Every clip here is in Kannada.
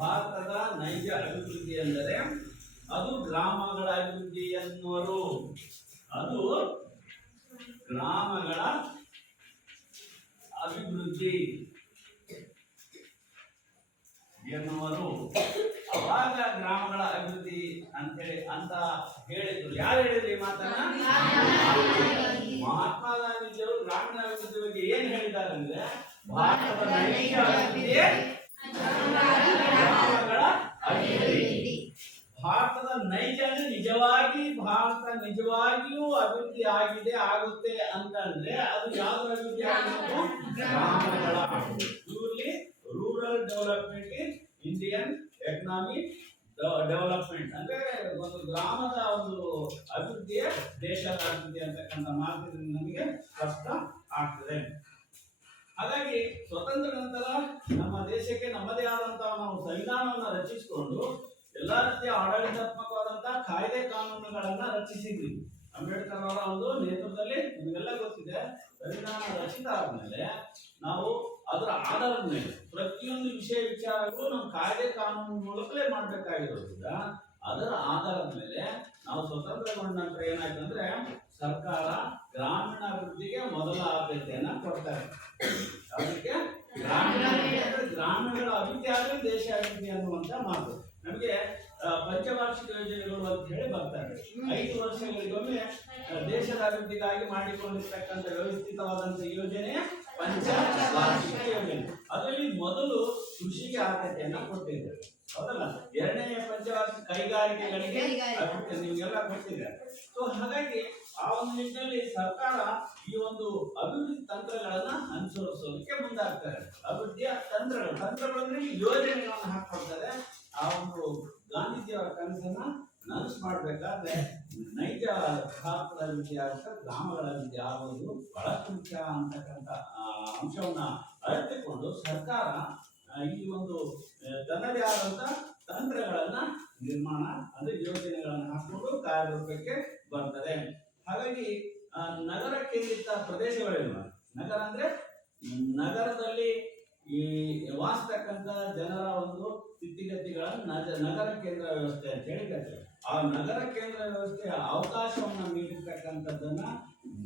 ಭಾರತದ ನೈಜ ಅಭಿವೃದ್ಧಿ ಎಂದರೆ ಅದು ಗ್ರಾಮಗಳ ಅಭಿವೃದ್ಧಿ ಎನ್ನುವರು. ಅದು ಗ್ರಾಮಗಳ ಅಭಿವೃದ್ಧಿ ಎನ್ನುವರು. ಅವಾಗ ಗ್ರಾಮಗಳ ಅಭಿವೃದ್ಧಿ ಅಂತ ಹೇಳಿದ್ರು. ಯಾರು ಹೇಳಿದ್ರು ಈ ಮಾತನ್ನ? ಮಹಾತ್ಮ ಗಾಂಧೀಜಿಯವರು ಗ್ರಾಮೀಣ ಅಭಿವೃದ್ಧಿ ಬಗ್ಗೆ ಏನ್ ಹೇಳಿದ್ದಾರೆ ಅಂದ್ರೆ, ಭಾರತದ ನೈಜ ಅಭಿವೃದ್ಧಿ ಗ್ರಾಮಗಳ ಅಭಿವೃದ್ಧಿ. ಭಾರತದ ನೈಜ ಅಂದ್ರೆ ನಿಜವಾಗಿ ಭಾರತ ನಿಜವಾಗಿಯೂ ಅಭಿವೃದ್ಧಿ ಆಗುತ್ತೆ ಅಂತಂದ್ರೆ ಅದು ಯಾವ್ದು ಅಭಿವೃದ್ಧಿ ಆಗಬೇಕು? ಗ್ರಾಮಗಳ. Rural development in Indian economic development ಅಂದ್ರೆ ಒಂದು ಗ್ರಾಮದ ಒಂದು ಅಭಿವೃದ್ಧಿಯ ದೇಶದ ಅಭಿವೃದ್ಧಿ ಅಂತಕ್ಕಂಥ ಮಾತಿನಿಂದ ನಮಗೆ ಸ್ಪಷ್ಟ ಆಗ್ತದೆ. ಹಾಗಾಗಿ ಸ್ವತಂತ್ರ ನಂತರ ನಮ್ಮ ದೇಶಕ್ಕೆ ನಮ್ಮದೇ ಆದಂತಹ ನಾವು ಸಂವಿಧಾನವನ್ನು ರಚಿಸಿಕೊಂಡು ಎಲ್ಲಾ ರೀತಿಯ ಆಡಳಿತಾತ್ಮಕವಾದಂತಹ ಕಾಯ್ದೆ ಕಾನೂನುಗಳನ್ನ ರಚಿಸಿದ್ವಿ. ಅಂಬೇಡ್ಕರ್ ಅವರ ಒಂದು ನೇತೃತ್ವದಲ್ಲಿ ನಿಮಗೆಲ್ಲ ಗೊತ್ತಿದೆ. ಸಂವಿಧಾನ ರಚಿತ ಆದ್ಮೇಲೆ ನಾವು ಅದರ ಆಧಾರದ ಮೇಲೆ ಪ್ರತಿಯೊಂದು ವಿಚಾರಗಳು ನಮ್ಮ ಕಾಯ್ದೆ ಕಾನೂನು ಮೂಲಕಲೇ ಮಾಡಬೇಕಾಗಿರೋದ್ರಿಂದ ಅದರ ಆಧಾರದ ಮೇಲೆ ನಾವು ಸ್ವತಂತ್ರಗೊಂಡ ನಂತರ ಏನಾಯ್ತು ಅಂದ್ರೆ ಸರ್ಕಾರ ಗ್ರಾಮೀಣ ಅಭಿವೃದ್ಧಿಗೆ ಮೊದಲ ಆದ್ಯತೆಯನ್ನ ಕೊಡ್ತಾರೆ. ಅದಕ್ಕೆ ಗ್ರಾಮೀಣಗಳ ಅಭಿವೃದ್ಧಿ ಆದ್ರೆ ದೇಶ ಅಭಿವೃದ್ಧಿ ಅನ್ನುವಂತ ಮಾತು. ನಮಗೆ ಪಂಚವಾರ್ಷಿಕ ಯೋಜನೆಗಳು ಅಂತ ಹೇಳಿ ಬರ್ತಾರೆ. 5 ವರ್ಷಗಳಿಗೊಮ್ಮೆ ದೇಶದ ಅಭಿವೃದ್ಧಿಗಾಗಿ ಮಾಡಿಕೊಂಡಿರ್ತಕ್ಕಂಥ ವ್ಯವಸ್ಥಿತವಾದಂತಹ ಯೋಜನೆ ಪಂಚವಾರ್ಷಿಕ ಯೋಜನೆ. ಅದರಲ್ಲಿ ಮೊದಲು ಕೃಷಿಗೆ ಆದ್ಯತೆಯನ್ನ ಕೊಟ್ಟಿದ್ದಾರೆ, ಹೌದಲ್ಲ? 2ನೇ ಪಂಚವಾರ್ಷಿಕ ಕೈಗಾರಿಕೆಗಳಿಗೆ ನಿಮ್ಗೆಲ್ಲ ಕೊಟ್ಟಿದ್ದಾರೆ. ಸೊ ಹಾಗಾಗಿ ಆ ಒಂದು ನಿಟ್ಟಿನಲ್ಲಿ ಸರ್ಕಾರ ಈ ಒಂದು ಅಭಿವೃದ್ಧಿ ತಂತ್ರಗಳನ್ನ ಅನುಸರಿಸೋದಕ್ಕೆ ಮುಂದಾಗ್ತಾರೆ. ಅಭಿವೃದ್ಧಿಯ ತಂತ್ರಗಳಂದ್ರೆ ಯೋಜನೆಗಳನ್ನ ಹಾಕೊಳ್ತಾರೆ. ಆ ಒಂದು ಗಾಂಧೀಜಿಯವರ ಕನಸನ್ನ ನನಸು ಮಾಡ್ಬೇಕಾದ್ರೆ ನೈಜ ಭಾರತದ ಅಭಿವೃದ್ಧಿ ಆಗುತ್ತೆ, ಗ್ರಾಮಗಳ ಅಭಿವೃದ್ಧಿ ಆಗೋದು ಬಹಳಷ್ಟು ಮುಖ್ಯ ಅಂತಕ್ಕಂಥ ಅಂಶವನ್ನ ಅರಿತುಕೊಂಡು ಸರ್ಕಾರ ಈ ಒಂದು ತನ್ನದೇ ಆದಂತ ತಂತ್ರಗಳನ್ನ ನಿರ್ಮಾಣ ಅಂದ್ರೆ ಯೋಜನೆಗಳನ್ನ ಹಾಕೊಂಡು ಕಾರ್ಯರೂಪಕ್ಕೆ ಬರ್ತದೆ. ಹಾಗಾಗಿ ನಗರ ಕೇಂದ್ರಿತ ಪ್ರದೇಶಗಳಿಲ್ವ? ನಗರ ಅಂದ್ರೆ ನಗರದಲ್ಲಿ ಈ ವಾಸತಕ್ಕಂಥ ಜನರ ಒಂದು ಸ್ಥಿತಿಗತಿಗಳನ್ನ ನಗರ ಕೇಂದ್ರ ವ್ಯವಸ್ಥೆ ಅಂತ ಹೇಳಿ ಕರೀತಾರೆ. ಆ ನಗರ ಕೇಂದ್ರ ವ್ಯವಸ್ಥೆಯ ಅವಕಾಶವನ್ನು ನೀಡಿರ್ತಕ್ಕಂಥದ್ದನ್ನ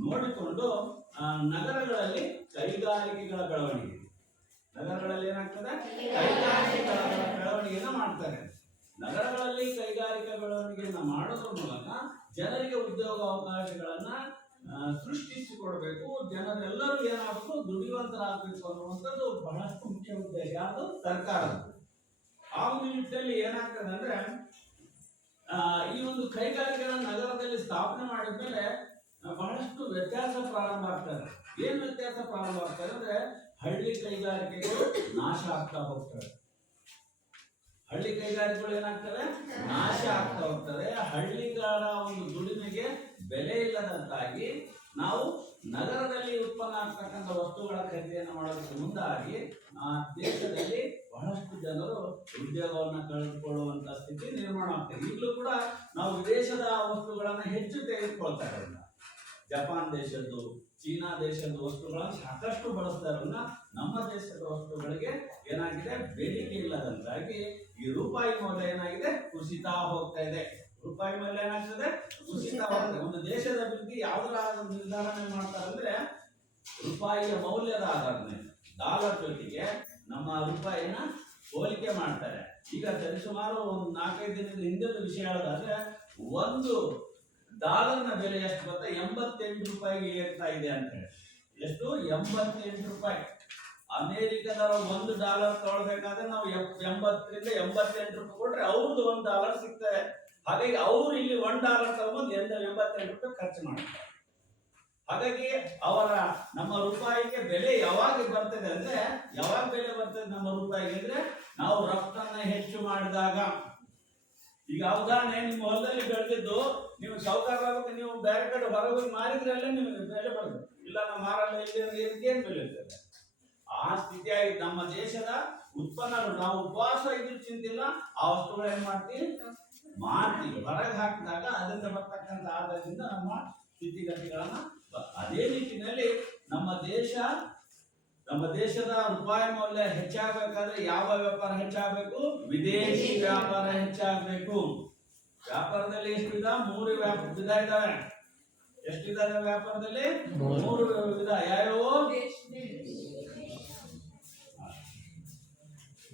ನೋಡಿಕೊಂಡು ನಗರಗಳಲ್ಲಿ ಕೈಗಾರಿಕೆಗಳ ಬೆಳವಣಿಗೆ, ನಗರಗಳಲ್ಲಿ ಏನಾಗ್ತದೆ? ಕೈಗಾರಿಕೆಗಳ ಬೆಳವಣಿಗೆಯನ್ನ ಮಾಡ್ತಾರೆ. ನಗರಗಳಲ್ಲಿ ಕೈಗಾರಿಕಾ ಬೆಳವಣಿಗೆಯನ್ನ ಮಾಡೋದ್ರ ಮೂಲಕ ಜನರಿಗೆ ಉದ್ಯೋಗ ಅವಕಾಶಗಳನ್ನ ಸೃಷ್ಟಿಸಿಕೊಡ್ಬೇಕು. ಜನರೆಲ್ಲರೂ ಏನಾಗಬೇಕು? ದುಡಿಯುವಂತರಾಗಬೇಕು ಅನ್ನುವಂಥದ್ದು ಬಹಳಷ್ಟು ಮುಖ್ಯ ಉದ್ದೇಶ ಅದು ಸರ್ಕಾರದ. ಆ ಒಂದು ನಿಟ್ಟಿನಲ್ಲಿ ಏನಾಗ್ತದೆ ಅಂದ್ರೆ ಈ ಒಂದು ಕೈಗಾರಿಕೆಗಳ ನಗರದಲ್ಲಿ ಸ್ಥಾಪನೆ ಮಾಡಿದ್ಮೇಲೆ ಬಹಳಷ್ಟು ವ್ಯತ್ಯಾಸ ಪ್ರಾರಂಭ ಆಗ್ತದೆ. ಏನ್ ವ್ಯತ್ಯಾಸ ಪ್ರಾರಂಭ ಆಗ್ತದೆ ಅಂದ್ರೆ ಹಳ್ಳಿ ಕೈಗಾರಿಕೆಗಳು ನಾಶ ಆಗ್ತಾ ಹೋಗ್ತವೆ. ಹಳ್ಳಿ ಕೈಗಾರಿಕೆಗಳು ಏನಾಗ್ತವೆ? ನಾಶ ಆಗ್ತಾ ಹೋಗ್ತದೆ. ಹಳ್ಳಿಗಳ ಒಂದು ದುಡಿಮೆಗೆ ಬೆಲೆ ಇಲ್ಲದಂತಾಗಿ ನಾವು ನಗರದಲ್ಲಿ ಉತ್ಪನ್ನ ಆಗ್ತಕ್ಕಂಥ ವಸ್ತುಗಳ ಖರೀದಿಯನ್ನು ಮಾಡೋದಕ್ಕೆ ಮುಂದಾಗಿ ಆ ದೇಶದಲ್ಲಿ ಬಹಳಷ್ಟು ಜನರು ಉದ್ಯೋಗವನ್ನು ಕಳೆದುಕೊಳ್ಳುವಂತ ಸ್ಥಿತಿ ನಿರ್ಮಾಣ ಆಗ್ತದೆ. ಈಗಲೂ ಕೂಡ ನಾವು ವಿದೇಶದ ವಸ್ತುಗಳನ್ನ ಹೆಚ್ಚು ತೆಗೆದುಕೊಳ್ತಾ ಇರೋದ್ರಿಂದ ಜಪಾನ್ ದೇಶದ್ದು, ಚೀನಾ ದೇಶದ ವಸ್ತುಗಳನ್ನು ಸಾಕಷ್ಟು ಬಳಸ್ತಾ ಇರೋದ್ರಿಂದ ನಮ್ಮ ದೇಶದ ವಸ್ತುಗಳಿಗೆ ಏನಾಗಿದೆ? ಬೇಡಿಕೆ ಇಲ್ಲದಂತಾಗಿ ಈ ರೂಪಾಯಿ ಮೌಲ್ಯ ಏನಾಗಿದೆ? ಕುಸಿತಾ ಹೋಗ್ತಾ ಇದೆ. ರೂಪಾಯಿ ಮೌಲ್ಯ ಏನಾಗ್ತದೆ? ಕುಸಿತವಾಗ್ತದೆ. ಒಂದು ದೇಶದ ಅಭಿವೃದ್ಧಿ ಯಾವುದರ ನಿರ್ಧಾರಣೆ ಮಾಡ್ತಾರೆ ಅಂದ್ರೆ ರೂಪಾಯಿಯ ಮೌಲ್ಯದ ಆಧಾರದ ಮೇಲೆ ಡಾಲರ್ ಜೊತೆಗೆ ನಮ್ಮ ರೂಪಾಯಿನ ಹೋಲಿಕೆ ಮಾಡ್ತಾರೆ. ಈಗ ಸರಿಸುಮಾರು ಒಂದು 4-5 ದಿನದ ಹಿಂದಿನ ವಿಷಯ ಹೇಳೋದಾದ್ರೆ ಒಂದು ಡಾಲರ್ನ ಬೆಲೆ ಎಷ್ಟು ಗೊತ್ತಾ? 88 ರೂಪಾಯಿಗೆ ಏರ್ತಾ ಇದೆ ಅಂತ ಹೇಳಿ. ಎಷ್ಟು? 88 ರೂಪಾಯಿ. ಅಮೆರಿಕದವರ $1 ತಗೊಳ್ಬೇಕಾದ್ರೆ ನಾವು 80ರಿಂದ 88 ರೂಪಾಯಿ ಕೊಟ್ರೆ ಅವ್ರದ್ದು $1 ಸಿಗ್ತದೆ. ಹಾಗಾಗಿ ಅವ್ರು ಇಲ್ಲಿ $1 ತಗೊಂಡು 88 ರೂಪಾಯಿ ಖರ್ಚು ಮಾಡ್ತಾರೆ. ಹಾಗಾಗಿ ನಮ್ಮ ರೂಪಾಯಿಗೆ ಬೆಲೆ ಯಾವಾಗ ಬರ್ತದೆ ಅಂದ್ರೆ, ಯಾವಾಗ ಬೆಲೆ ಬರ್ತದೆ ನಮ್ಮ ರೂಪಾಯಿಗೆ ಅಂದ್ರೆ ನಾವು ರಫ್ತನ್ನ ಹೆಚ್ಚು ಮಾಡಿದಾಗ. ಈಗ ಉದಾಹರಣೆ, ನಿಮ್ಮ ಹೊಲದಲ್ಲಿ ಬೆಳೆದಿದ್ದು ನೀವು ಸಾಹುಕಾರರಾಗಕ್ಕೆ ನೀವು ಬೇರೆ ಕಡೆ ಹೊರಗೆ ಹೋಗಿ ಮಾರಿದ್ರಲ್ಲೇ ನಿಮಗೆ ಬೆಲೆ ಬರ್ತದೆ. ಇಲ್ಲ ನಾವು ಮಾರಲ್ಲ, ಇಲ್ಲಿ ಏನ್ ಬೆಲೆ ಇರ್ತದೆ? ಆ ಸ್ಥಿತಿಯಾಗಿ ನಮ್ಮ ದೇಶದ ಉತ್ಪನ್ನಗಳು ನಾವು ಉಪವಾಸ ಇದ್ದು ಚಿಂತಿಲ್ಲ, ಆ ವಸ್ತುಗಳು ಏನ್ ಮಾಡ್ತೀವಿ? ಮಾರ್ತೀವಿ. ಹೊರಗೆ ಹಾಕಿದಾಗ ಅದರಿಂದ ಬರ್ತಕ್ಕಂಥ ಆದಾಯದಿಂದ ನಮ್ಮ ಸ್ಥಿತಿಗತಿಗಳನ್ನ. ಅದೇ ನಿಟ್ಟಿನಲ್ಲಿ ನಮ್ಮ ದೇಶ ನಮ್ಮ ದೇಶದ ರೂಪಾಯಿ ಮೌಲ್ಯ ಹೆಚ್ಚಾಗಬೇಕಾದ್ರೆ ಯಾವ ವ್ಯಾಪಾರ ಹೆಚ್ಚಾಗಬೇಕು? ವಿದೇಶಿ ವ್ಯಾಪಾರ ಹೆಚ್ಚಾಗಬೇಕು. ವ್ಯಾಪಾರದಲ್ಲಿ ಎಷ್ಟು ವಿಧ? 3 ವಿಧ ಇದಾವೆ. ಎಷ್ಟಿದಾವೆ ವ್ಯಾಪಾರದಲ್ಲಿ? 3 ವಿಧ. ಯಾವ್ಯಾವು?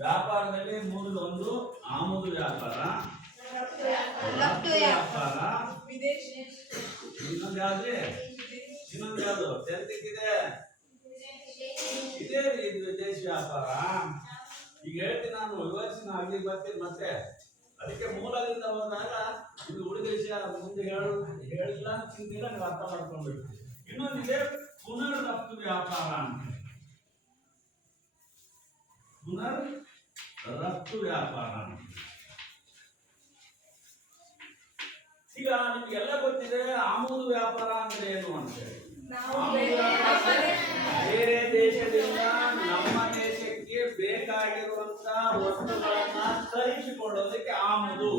ವ್ಯಾಪಾರದಲ್ಲಿ 3. ಒಂದು ಆಮದು ವ್ಯಾಪಾರ, ರಫ್ತು ವ್ಯಾಪಾರ, ಇನ್ನೊಂದು ಯಾವ್ದು? ತೆರೆದಿಕ್ಕಿದೆ ಇದೇ ಇದು ವಿದೇಶಿ ವ್ಯಾಪಾರ. ಈಗ ಹೇಳ್ತೀನಿ ನಾನು, ವಿವರಿಸಿ ಅಲ್ಲಿ ಬರ್ತೀನಿ ಮತ್ತೆ. ಅದಕ್ಕೆ ಮೂಲದಿಂದ ಹೋದಾಗ ಇದು ಉಳಿದೇಶ ಮುಂದೆ ಹೇಳಿಲ್ಲ ಚಿಂತಿಲ್ಲ, ನೀವು ಅರ್ಥ ಮಾಡ್ಕೊಂಡ್ಬಿಡ್ತೀವಿ. ಇನ್ನೊಂದಿದೆ ಪುನರ್ ರಫ್ತು ವ್ಯಾಪಾರ ಅಂತ. ಪುನರ್ ರಫ್ತು ವ್ಯಾಪಾರ ಈಗ ನಿಮ್ಗೆಲ್ಲ ಗೊತ್ತಿದೆ. ಆಮದು ವ್ಯಾಪಾರ ಅಂದ್ರೆ ಏನು ಅಂತ ಹೇಳಿ, ಬೇರೆ ದೇಶದಿಂದ ನಮ್ಮ ದೇಶಕ್ಕೆ ಬೇಕಾಗಿರುವಂತ ವಸ್ತುಗಳನ್ನ ತರಿಸಿಕೊಳ್ಳೋದಕ್ಕೆ ಆಮದು.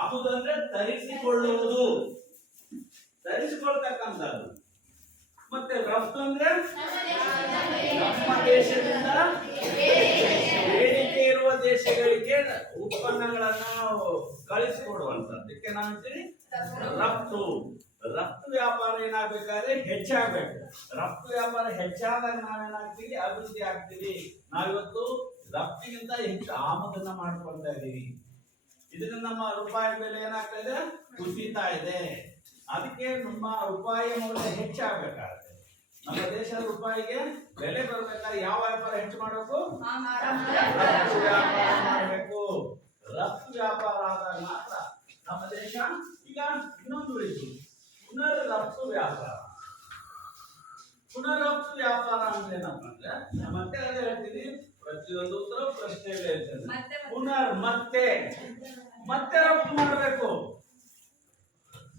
ಆಮದು ಅಂದ್ರೆ ತರಿಸಿಕೊಳ್ಳುವುದು, ತರಿಸಿಕೊಳ್ತಕ್ಕಂಥದ್ದು. ಮತ್ತೆ ರಫ್ತು ಅಂದ್ರೆ ನಮ್ಮ ದೇಶದಿಂದ ಬೇಡಿಕೆ ಇರುವ ದೇಶಗಳಿಗೆ ಉತ್ಪನ್ನಗಳನ್ನ ಕಳಿಸಿಕೊಡುವಂತದ್ದಕ್ಕೆ ನಾವು ಹೇಳ್ತೀವಿ ರಫ್ತು. ರಫ್ತು ವ್ಯಾಪಾರ ಏನಾಗಬೇಕಾದ್ರೆ ಹೆಚ್ಚಾಗಬೇಕು. ರಫ್ತು ವ್ಯಾಪಾರ ಹೆಚ್ಚಾದಾಗ ನಾವೇನಾಗ್ತೀವಿ? ಅಭಿವೃದ್ಧಿ ಆಗ್ತೀವಿ. ನಾವಿವತ್ತು ರಫ್ತಿಗಿಂತ ಹೆಚ್ಚು ಆಮದನ್ನ ಮಾಡ್ಕೊಳ್ತಾ ಇದ್ದೀವಿ. ಇದರಿಂದ ನಮ್ಮ ರೂಪಾಯಿ ಬೆಲೆ ಏನಾಗ್ತಾ ಇದೆ? ಕುಸಿತಾ ಇದೆ. ಅದಕ್ಕೆ ನಮ್ಮ ರೂಪಾಯಿ ಮೌಲ್ಯ ಹೆಚ್ಚಾಗಬೇಕಾಗುತ್ತೆ. ನಮ್ಮ ದೇಶದ ರೂಪಾಯಿಗೆ ಬೆಲೆ ಬರಬೇಕಾದ್ರೆ ಯಾವ ವ್ಯಾಪಾರ ಹೆಚ್ಚು ಮಾಡಬೇಕು? ರಫ್ತು ವ್ಯಾಪಾರ ಮಾಡಬೇಕು. ರಫ್ತು ವ್ಯಾಪಾರ ಆದಾಗ ಮಾತ್ರ ನಮ್ಮ ದೇಶ. ಈಗ ಇನ್ನೊಂದು ಉಳಿತು, ಪುನರ್ ರಫ್ತು ವ್ಯಾಪಾರ. ಪುನರ್ ರಫ್ತು ವ್ಯಾಪಾರ ಅಂದ್ರೆ ಏನಪ್ಪ ಅಂದ್ರೆ, ಮತ್ತೆ ಅದೇ ಹೇಳ್ತೀನಿ, ಪ್ರತಿಯೊಂದು ಉತ್ತರ ಪ್ರಶ್ನೆಗಳೇ ಇರ್ತದೆ. ಪುನರ್ ಮತ್ತೆ ಮತ್ತೆ ರಫ್ತು ಮಾಡಬೇಕು.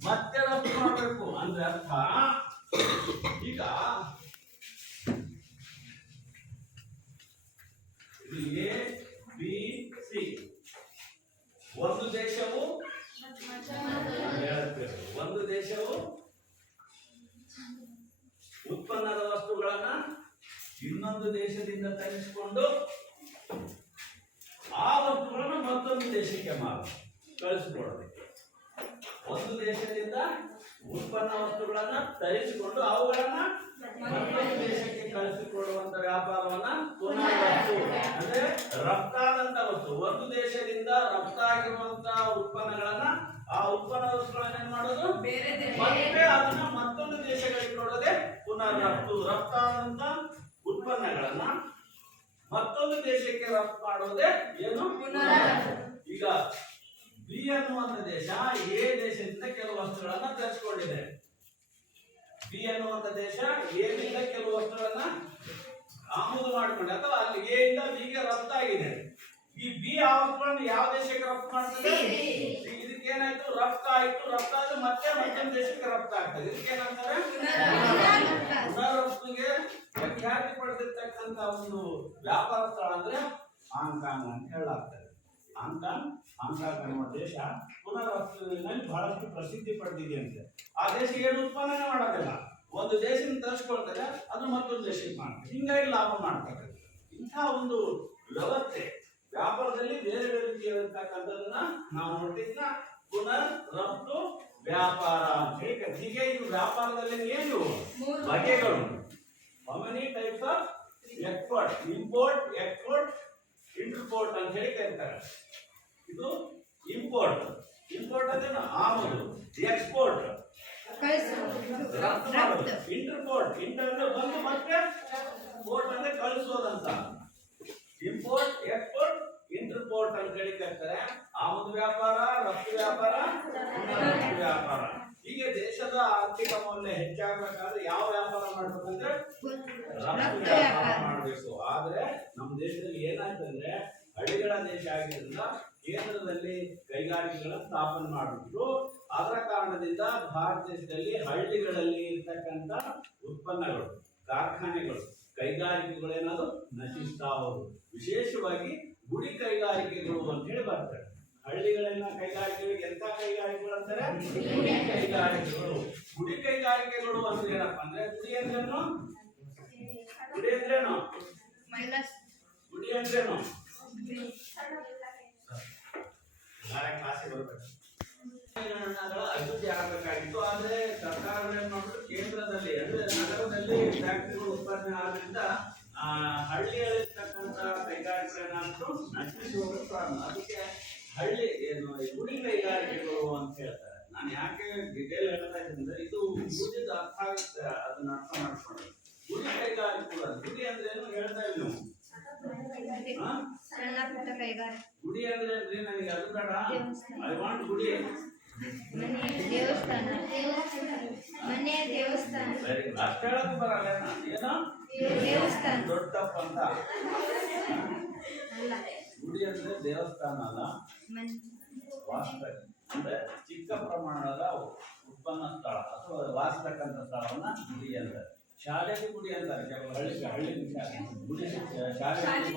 ಮತ್ತೆ ರಫ್ತು ಮಾಡಬೇಕು ಅಂದ್ರೆ ಅರ್ಥ, ಈಗ ಎ ಬಿ ಸಿ ಒಂದು ದೇಶವು ಉತ್ಪನ್ನದ ವಸ್ತುಗಳನ್ನ ಇನ್ನೊಂದು ದೇಶದಿಂದ ತರಿಸಿಕೊಂಡು ಆ ವಸ್ತುಗಳನ್ನು ಮತ್ತೊಂದು ದೇಶಕ್ಕೆ ಕಳಿಸಿಕೊಡೋದಕ್ಕೆ. ಒಂದು ದೇಶದಿಂದ ಉತ್ಪನ್ನ ವಸ್ತುಗಳನ್ನ ತರಿಸಿಕೊಂಡು ಅವುಗಳನ್ನ ಮತ್ತೊಂದು ದೇಶಕ್ಕೆ ಕಳಿಸಿಕೊಡುವಂತ ವ್ಯಾಪಾರವನ್ನ ಪುನರ್ ರಫ್ತು ಅಂದ್ರೆ ರಫ್ತಾದಂತ ವಸ್ತು. ಒಂದು ದೇಶದಿಂದ ರಫ್ತಾಗಿರುವಂತ ಉತ್ಪನ್ನಗಳನ್ನ, ಆ ಉತ್ಪನ್ನ ವಸ್ತುಗಳನ್ನ ಏನ್ ಮಾಡೋದು? ಮತ್ತೆ ಅದನ್ನ ಮತ್ತೊಂದು ದೇಶಗಳಿಗೆ ಕೊಡೋದೇ ಪುನರ್ ರಫ್ತು. ರಫ್ತಾದಂತ ಉತ್ಪನ್ನಗಳನ್ನ ಮತ್ತೊಂದು ದೇಶಕ್ಕೆ ರಫ್ತು ಮಾಡೋದೇ ಏನು? ಈಗ ಬಿ ಅನ್ನುವಂತ ದೇಶ ಎ ದೇಶದಿಂದ ಕೆಲವು ವಸ್ತುಗಳನ್ನ ತರಿಸಿಕೊಂಡಿದೆ. ಬಿ ಅನ್ನುವಂತ ದೇಶ ಎ ನಿಂದ ಕೆಲವು ವಸ್ತುಗಳನ್ನ ಆಮದು ಮಾಡಿಕೊಂಡೆ, ಅಥವಾ ಅಲ್ಲಿ ಎ ಇಂದ ಬಿಗೆ ರಫ್ತಾಗಿದೆ. ಈ ಬಿ ಆ ವಸ್ತುಗಳನ್ನು ಯಾವ ದೇಶಕ್ಕೆ ರಫ್ತು ಮಾಡ್ತದೆ? ಇದಕ್ಕೆ ಏನಾಯ್ತು? ರಫ್ತಾಯ್ತು. ರಫ್ತಾದ ಮತ್ತೆ ಮತ್ತೊಂದು ದೇಶಕ್ಕೆ ರಫ್ತಾಗ್ತದೆ. ಇದಕ್ಕೇನಂತಾರೆ? ಪುನರ್ ರಫ್ತಿಗೆ ಪ್ರಖ್ಯಾತಿ ಪಡೆದಿರ್ತಕ್ಕಂಥ ಒಂದು ವ್ಯಾಪಾರ ಸ್ಥಳ ಅಂದ್ರೆ ಹಾಂಗ್ಕಾಂಗ್ ಅಂತ ಹೇಳಲಾಗ್ತದೆ. ಹಾಂಗ್ಕಾಂಗ್ ಅನ್ನುವ ದೇಶ ಪುನರ್ ರಫ್ತಿನಲ್ಲಿ ಬಹಳಷ್ಟು ಪ್ರಸಿದ್ಧಿ ಪಡೆದಿದೆ ಅಂತೆ. ಆ ದೇಶ ಏನು ಉತ್ಪನ್ನನೇ ಮಾಡೋದಿಲ್ಲ, ಒಂದು ದೇಶದಿಂದ ತರಿಸ್ಕೊಳ್ತಾರೆ, ಅದು ಮತ್ತೊಂದು ದೇಶಕ್ಕೆ ಮಾಡ್ತಾರೆ, ಹಿಂಗಾಗಿ ಲಾಭ ಮಾಡ್ತಾರೆ. ಇಂಥ ಒಂದು ವ್ಯವಸ್ಥೆ ವ್ಯಾಪಾರದಲ್ಲಿ ಬೇರೆ ಬೇರೆ ರೀತಿಯಾಗಿರ್ತಕ್ಕಂಥದನ್ನ ನಾವು ನೋಡ್ತಿದ್ದ ಪುನರ್ ರಫ್ತು ವ್ಯಾಪಾರ ಅಂತ ಹೇಳಿ. ಹೀಗೆ ಇದು ವ್ಯಾಪಾರದಲ್ಲಿ ಏನು ಬಗೆಗಳು? How many types of export? Import, export, interport ಅಂತ ಹೇಳಿ ಕರೀತಾರೆ. ಇದು ಇಂಪೋರ್ಟ್. ಇಂಪೋರ್ಟ್ ಅಂದ್ರೆ ಆಮದು. ಎಕ್ಸ್ಪೋರ್ಟ್ ರಫ್ತು ಮಾಡೋದು. ಇಂಟರ್ಪೋರ್ಟ್, ಇಂಟರ್ ಅಂದ್ರೆ ಬಂದು ಮತ್ತೆ ಪೋರ್ಟ್ ಅಂದ್ರೆ ಕಳಿಸೋದಂತ. ಇಂಪೋರ್ಟ್, ಎಕ್ಸ್ಪೋರ್ಟ್, ಇಂಟರ್ಪೋರ್ಟ್ ಅಂತ ಹೇಳಿ ಕರೀತಾರೆ. ಆಮದು ವ್ಯಾಪಾರ, ರಫ್ತು ವ್ಯಾಪಾರ, ರಫ್ತು ವ್ಯಾಪಾರ. ಹೀಗೆ ದೇಶದ ಆರ್ಥಿಕ ಮೌಲ್ಯ ಹೆಚ್ಚಾಗಬೇಕಾದ್ರೆ ಯಾವ ವ್ಯಾಪಾರ ಮಾಡ್ಬೇಕಂದ್ರೆ ರಫ್ತು ವ್ಯಾಪಾರ ಮಾಡಬೇಕು. ಆದ್ರೆ ನಮ್ಮ ದೇಶದಲ್ಲಿ ಏನಾಯ್ತಂದ್ರೆ ಹಳ್ಳಿಗಳ ದೇಶ ಆಗಿರೋದ್ರಿಂದ ಕೇಂದ್ರದಲ್ಲಿ ಕೈಗಾರಿಕೆಗಳ ಸ್ಥಾಪನೆ ಮಾಡಿದ್ರು. ಅದರ ಕಾರಣದಿಂದ ಭಾರತ ದೇಶದಲ್ಲಿ ಹಳ್ಳಿಗಳಲ್ಲಿ ಇರ್ತಕ್ಕಂಥ ಉತ್ಪನ್ನಗಳು, ಕಾರ್ಖಾನೆಗಳು, ಕೈಗಾರಿಕೆಗಳು ಏನಾದ್ರು ನಶಿಸ್ತಾ ಹೋಗುದು. ವಿಶೇಷವಾಗಿ ಗುಡಿ ಕೈಗಾರಿಕೆಗಳು ಅಂತ ಹೇಳಿ ಬರ್ತಾರೆ. ಹಳ್ಳಿಗಳನ್ನ ಕೈಗಾರಿಕೆಗಳಿಗೆ ಎಂತ ಕೈಗಾರಿಕೆಗಳು ಅಂತಾರೆ? ಗುಡಿ ಕೈಗಾರಿಕೆಗಳು. ಗುಡಿ ಕೈಗಾರಿಕೆಗಳು ಅಂದ್ರೆ ಏನಪ್ಪಾ ಅಂದ್ರೆ, ಗುಡಿ ಅಂದ್ರೇನು? ಗುಡಿ ಅಂದ್ರೇನು? ಗುಡಿ ಅಂದ್ರೇನು? ಅಭಿವೃದ್ಧಿ ಆಗಬೇಕಾಗಿತ್ತು. ಆದ್ರೆ ಸರ್ಕಾರಗಳು ಏನ್ ಮಾಡಿದ್ರು, ಕೇಂದ್ರದಲ್ಲಿ ಅಂದ್ರೆ ನಗರದಲ್ಲಿ ಫ್ಯಾಕ್ಟರಿಗಳು ಉತ್ಪಾದನೆ ಆದ್ರಿಂದ ಹಳ್ಳಿಯಲ್ಲಿರ್ತಕ್ಕಂಥ ಕೈಗಾರಿಕೆಗಳೇನಾದ್ರು ನಶಿಸಿ ಹೋಗಲು ಕಾರಣ. ಅದಕ್ಕೆ ಹಳ್ಳಿ ಏನು ಗುಡಿ ಕೈಗಾರಿಕೆಗಳು ಅಂತ ಹೇಳ್ತಾರೆ. ನಾನು ಯಾಕೆ ಡಿಟೇಲ್ ಹೇಳ್ತಾ ಇದ್ದೀನಿ ಅಂದ್ರೆ ಇದು ಗುಡಿದ ಅರ್ಥ ಆಗುತ್ತೆ, ಅದನ್ನ ಅರ್ಥ ಮಾಡ್ಕೊಳ್ಳಿ. ಗುಡಿ ಕೈಗಾರಿಕೆಗಳು, ಗುಡಿ ಅಂದ್ರೆ ಏನು ಹೇಳ್ತಾ ಇಲ್ಲ ನೀವು? ಗುಡಿ ಅಂದ್ರೆ ನನಗೆ ಅದು ಬೇಡ, ಐ ವಾಂಟ್ ಗುಡಿ. ಅಷ್ಟು ಹೇಳಕ್ ಬರಲ್ಲ. ಏನೋ ದೊಡ್ಡಪ್ಪ ಅಂತ. ಗುಡಿ ಅಂದ್ರೆ ದೇವಸ್ಥಾನ ಅಲ್ಲ, ವಾಸ್ತವ ಅಂದ್ರೆ ಚಿಕ್ಕ ಪ್ರಮಾಣದ ಉತ್ಪನ್ನ ಸ್ಥಳ ಅಥವಾ ವಾಸ್ತಕ್ಕಂಥ ಸ್ಥಳವನ್ನ ಗುಡಿ ಅಂತಾರೆ. ಶಾಲೆಗೆ ಗುಡಿ ಅಂತಾರೆ ಕೆಲವು ಹಳ್ಳಿ ಗುಡಿ ಶಾಲೆ